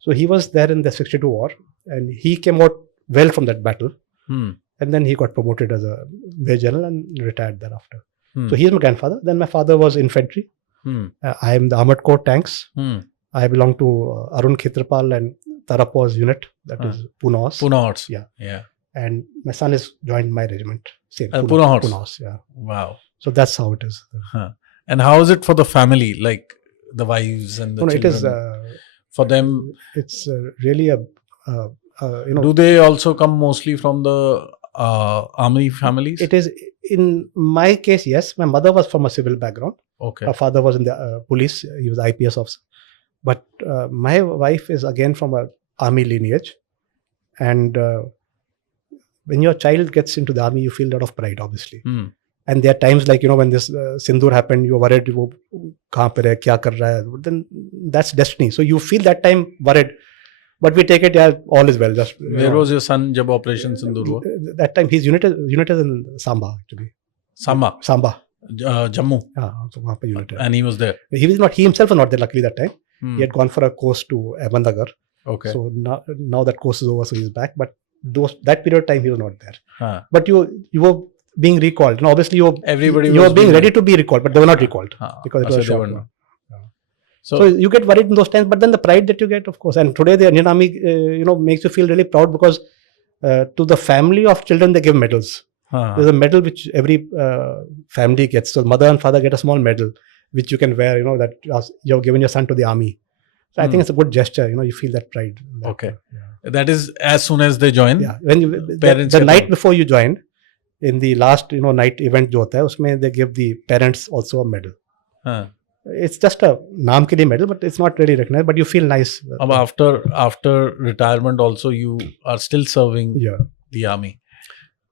So he was there in the 62 War and he came out well from that battle. And then he got promoted as a Major General and retired thereafter. So he is my grandfather. Then my father was infantry. I am the Armored Corps tanks. I belong to Arun Khetrapal and Tarapaw's unit, that is Pune Horse. Pune Horse. Yeah. And my son has joined my regiment. Same. Pune Horse. Pune Horse, yeah. Wow. So that's how it is. And how is it for the family, like the wives and the children? It is for them. It's really a Do they also come mostly from the army families? It is, in my case, yes. My mother was from a civil background. Okay. Her father was in the police. He was IPS officer. But my wife is again from a army lineage. And when your child gets into the army, you feel a lot of pride, obviously. And there are times like, when this Sindoor happened, you're worried, kahan par hai, kya kar raha hai? Then that's destiny. So you feel that time worried. But we take it, all is well. Where was your son jab Operation Sindoor hua? That time his unit is in Samba, actually. Samba? Jammu? So wahan par unit hai. And he was there? He himself was not there, luckily, that time. He had gone for a course to Ahmednagar. Okay. So now that course is over, so he's back. But that period of time, he was not there. But you were being recalled. And obviously, you were being ready to be recalled, but they were not recalled. Because it was a shock. So you get worried in those times, but then the pride that you get, of course. And today the Indian Army, makes you feel really proud because to the family of children, they give medals. There's a medal which every family gets. So mother and father get a small medal, which you can wear, that you've given your son to the army. So I think it's a good gesture, you feel that pride. Okay. That is as soon as they join? Yeah. When the night before you join, in the last, night event jo hota hai, usme they give the parents also a medal. It's just a naam ke liye medal, but it's not really recognized, but you feel nice. After retirement also, you are still serving the army?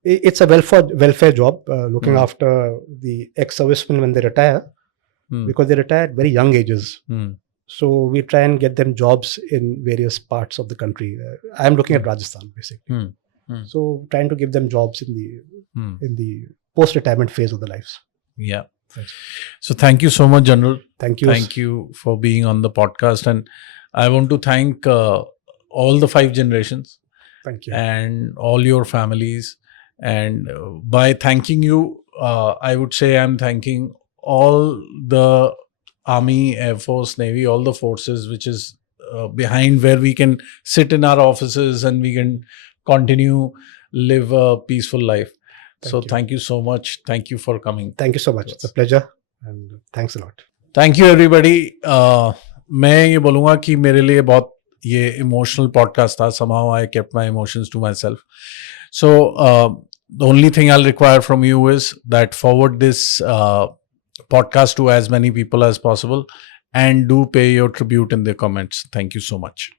It's a welfare job, looking after the ex-servicemen when they retire, because they retire at very young ages. So we try and get them jobs in various parts of the country. I'm looking at Rajasthan, basically. So trying to give them jobs in the post-retirement phase of their lives. Yeah. So thank you so much, General. Thank you. Thank you for being on the podcast. And I want to thank all the 5 generations. Thank you. And all your families. And by thanking you, I would say I'm thanking all the Army, Air Force, Navy, all the forces which is behind where we can sit in our offices and we can continue live a peaceful life. Thank you so much. Thank you for coming. Thank you so much. It's a pleasure and thanks a lot. Thank you everybody. मैं ये बोलूँगा कि मेरे लिए बहुत ये emotional podcast था. Somehow I kept my emotions to myself. So the only thing I'll require from you is that forward this podcast to as many people as possible and do pay your tribute in the comments. Thank you so much.